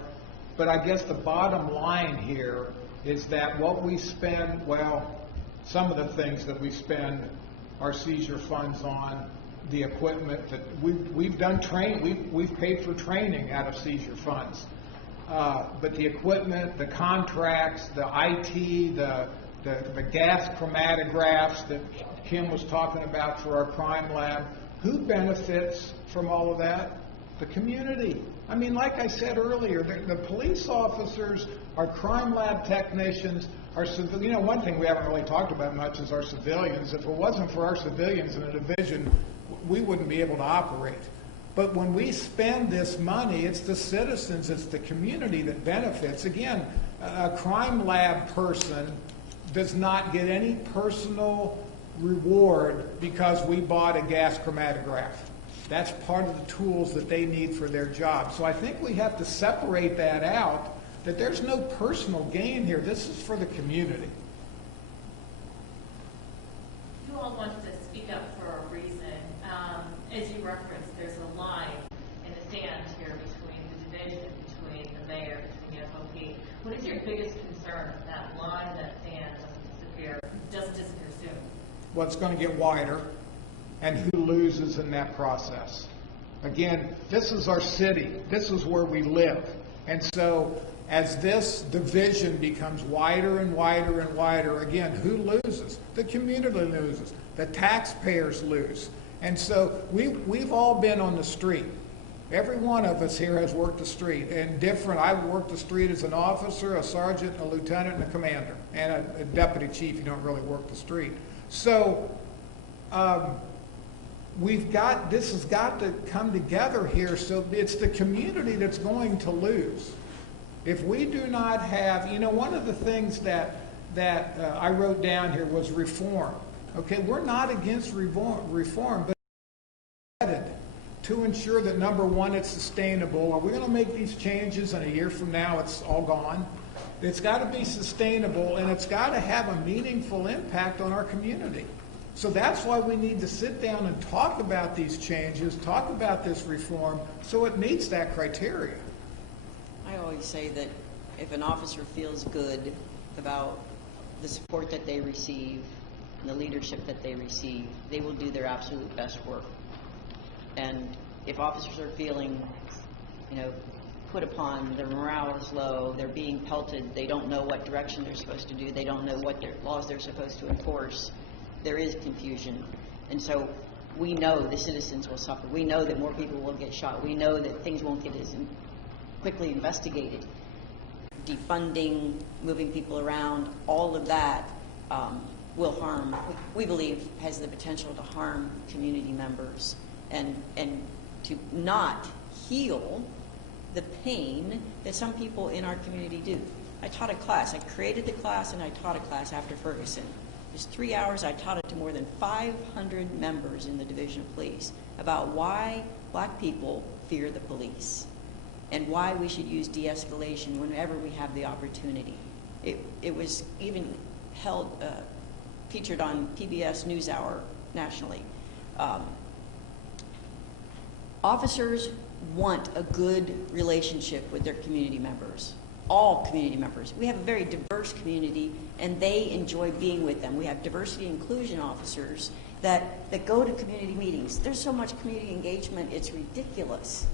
But I guess the bottom line here is that what we spend, well, some of the things that we spend our seizure funds on, the equipment that we've done we've paid for training out of seizure funds. But the equipment, the contracts, the IT, the gas chromatographs that Kim was talking about for our crime lab, who benefits from all of that? The community. I mean, like I said earlier, the police officers, our crime lab technicians, one thing we haven't really talked about much is our civilians. If it wasn't for our civilians in a division, we wouldn't be able to operate. But when we spend this money, it's the citizens, it's the community that benefits. Again, a crime lab person does not get any personal reward because we bought a gas chromatograph. That's part of the tools that they need for their job. So I think we have to separate that out, that there's no personal gain here. This is for the community. You all wanted to speak up for a reason. As you referenced, there's a line in the sand here between the division, between your biggest concern, that line, that fan doesn't disappear soon? Well, it's going to get wider, and who loses in that process? Again, this is our city. This is where we live. And so as this division becomes wider and wider and wider, again, who loses? The community loses. The taxpayers lose. And so we've all been on the street. Every one of us here has worked the street, and different. I've worked the street as an officer, a sergeant, a lieutenant, and a commander, and a deputy chief. You don't really work the street. So this has got to come together here. So it's the community that's going to lose. If we do not have, one of the things that I wrote down here was reform. Okay, we're not against reform, but to ensure that, number one, it's sustainable. Are we going to make these changes and a year from now it's all gone? It's got to be sustainable, and it's got to have a meaningful impact on our community. So that's why we need to sit down and talk about these changes, talk about this reform, so it meets that criteria. I always say that if an officer feels good about the support that they receive and the leadership that they receive, they will do their absolute best work. And if officers are feeling, put upon, their morale is low, they're being pelted, they don't know what direction they're supposed to do, they don't know what laws they're supposed to enforce, there is confusion. And so we know the citizens will suffer. We know that more people will get shot. We know that things won't get as quickly investigated. Defunding, moving people around, all of that will harm, we believe, has the potential to harm community members and to not heal the pain that some people in our community do. I taught a class. I created the class and I taught a class after Ferguson. It was 3 hours. I taught it to more than 500 members in the Division of Police about why black people fear the police and why we should use de-escalation whenever we have the opportunity. It was even featured on PBS NewsHour nationally. Officers want a good relationship with their community members, all community members. We have a very diverse community, and they enjoy being with them. We have diversity and inclusion officers that go to community meetings. There's so much community engagement, it's ridiculous.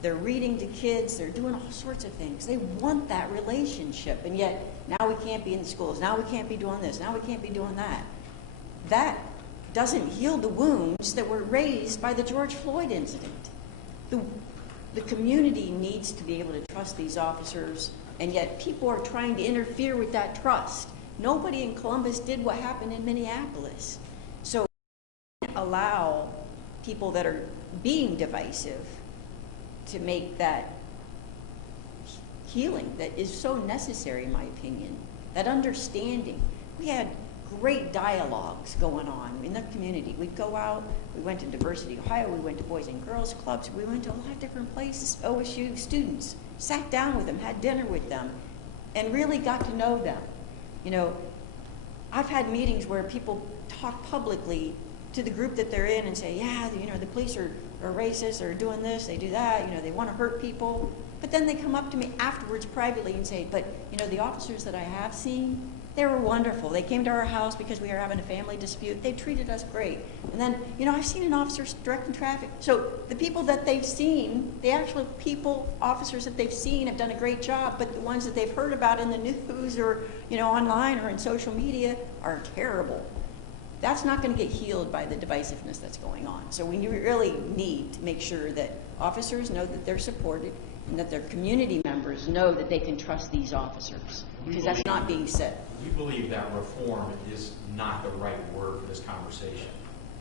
They're reading to kids, they're doing all sorts of things. They want that relationship, and yet now we can't be in the schools, now we can't be doing this, now we can't be doing that. That doesn't heal the wounds that were raised by the George Floyd incident. The community needs to be able to trust these officers, and yet people are trying to interfere with that trust. Nobody in Columbus did what happened in Minneapolis. So allow people that are being divisive to make that healing that is so necessary, in my opinion, that understanding. We had great dialogues going on in the community. We'd go out, we went to Diversity Ohio, we went to Boys and Girls Clubs, we went to a lot of different places. OSU students, sat down with them, had dinner with them, and really got to know them. I've had meetings where people talk publicly to the group that they're in and say, yeah, the police are racist, they're doing this, they do that, they want to hurt people. But then they come up to me afterwards privately and say, but the officers that I have seen, they were wonderful. They came to our house because we were having a family dispute. They treated us great. And then, I've seen an officer directing traffic. So the people that they've seen, the actual officers that they've seen have done a great job, but the ones that they've heard about in the news or, online or in social media are terrible. That's not going to get healed by the divisiveness that's going on. So we really need to make sure that officers know that they're supported and that their community members know that they can trust these officers, because that's not being said. We believe that reform is not the right word for this conversation.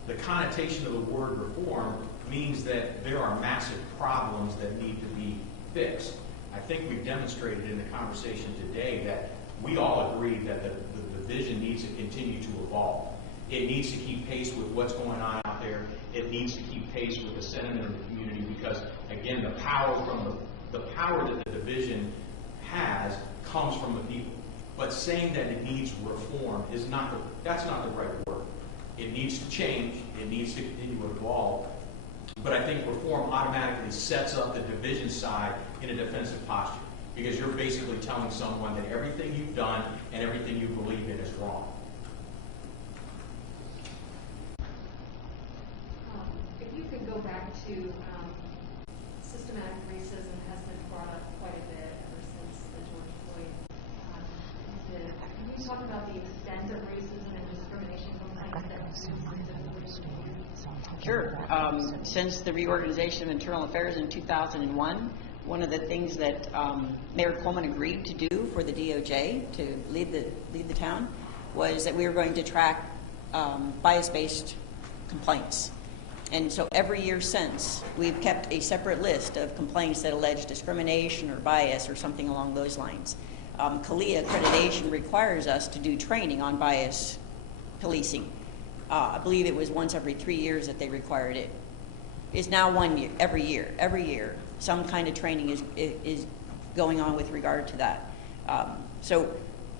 The connotation of the word reform means that there are massive problems that need to be fixed. I think we've demonstrated in the conversation today that we all agree that the division needs to continue to evolve. It needs to keep pace with what's going on out there. It needs to keep pace with the sentiment of the community because, again, the power that the division has comes from the people. But saying that it needs reform that's not the right word. It needs to change. It needs to continue to evolve. But I think reform automatically sets up the division side in a defensive posture. because you're basically telling someone that everything you've done and everything you believe in is wrong. If you could go back to systematic racism has been brought up quite a bit ever since the George Floyd incident. Can you talk about the extent of racism and discrimination complaints that Sure. Since the reorganization of internal affairs in 2001, one of the things that Mayor Coleman agreed to do for the DOJ to lead the town was that we were going to track bias-based complaints. And so every year since, we've kept a separate list of complaints that allege discrimination or bias or something along those lines. CALIA accreditation requires us to do training on bias policing. I believe it was once every 3 years that they required it. It's now 1 year, every year. Some kind of training is going on with regard to that. So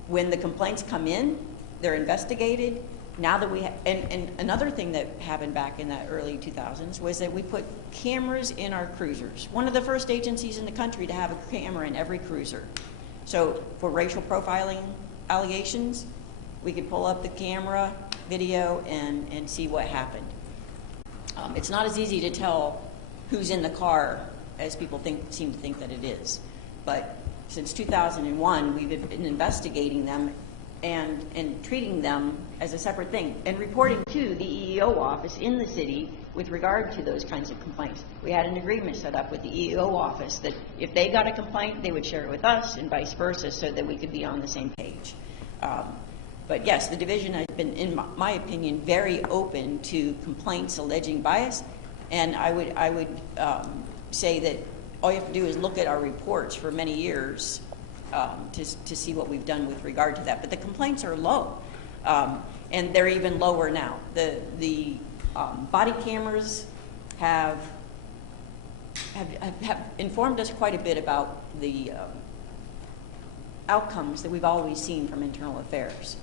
when the complaints come in, they're investigated. Now that we and another thing that happened back in the early 2000s was that we put cameras in our cruisers. One of the first agencies in the country to have a camera in every cruiser. So for racial profiling allegations, we could pull up the camera video and see what happened. It's not as easy to tell who's in the car as people seem to think that it is. But since 2001, we've been investigating them and treating them as a separate thing and reporting to the EEO office in the city with regard to those kinds of complaints. We had an agreement set up with the EEO office that if they got a complaint, they would share it with us and vice versa so that we could be on the same page. But yes, the division has been, in my opinion, very open to complaints alleging bias, and I would say that all you have to do is look at our reports for many years to see what we've done with regard to that. But the complaints are low, and they're even lower now. The body cameras have informed us quite a bit about the outcomes that we've always seen from internal affairs.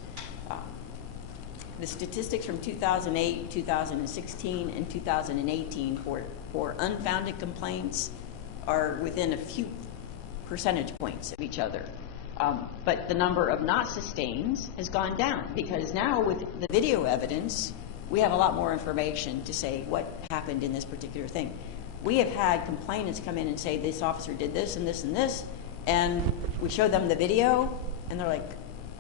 The statistics from 2008, 2016, and 2018 for unfounded complaints are within a few percentage points of each other. But the number of not sustains has gone down because now with the video evidence, we have a lot more information to say what happened in this particular thing. We have had complainants come in and say this officer did this and this and this, and we show them the video, and they're like,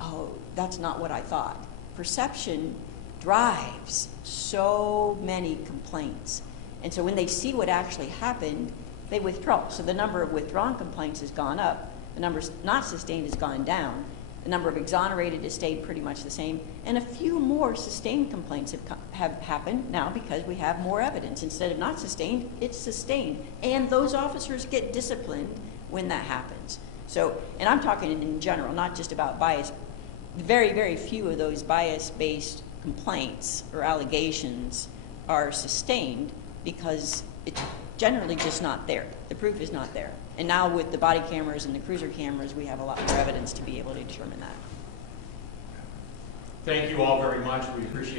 oh, that's not what I thought. Perception drives so many complaints. And so when they see what actually happened, they withdraw. So the number of withdrawn complaints has gone up. The number not sustained has gone down. The number of exonerated has stayed pretty much the same. And a few more sustained complaints have happened now because we have more evidence. Instead of not sustained, it's sustained. And those officers get disciplined when that happens. So, and I'm talking in general, not just about bias. Very, very few of those bias-based complaints or allegations are sustained because it's generally just not there. The proof is not there. And now with the body cameras and the cruiser cameras, we have a lot more evidence to be able to determine that. Thank you all very much. We appreciate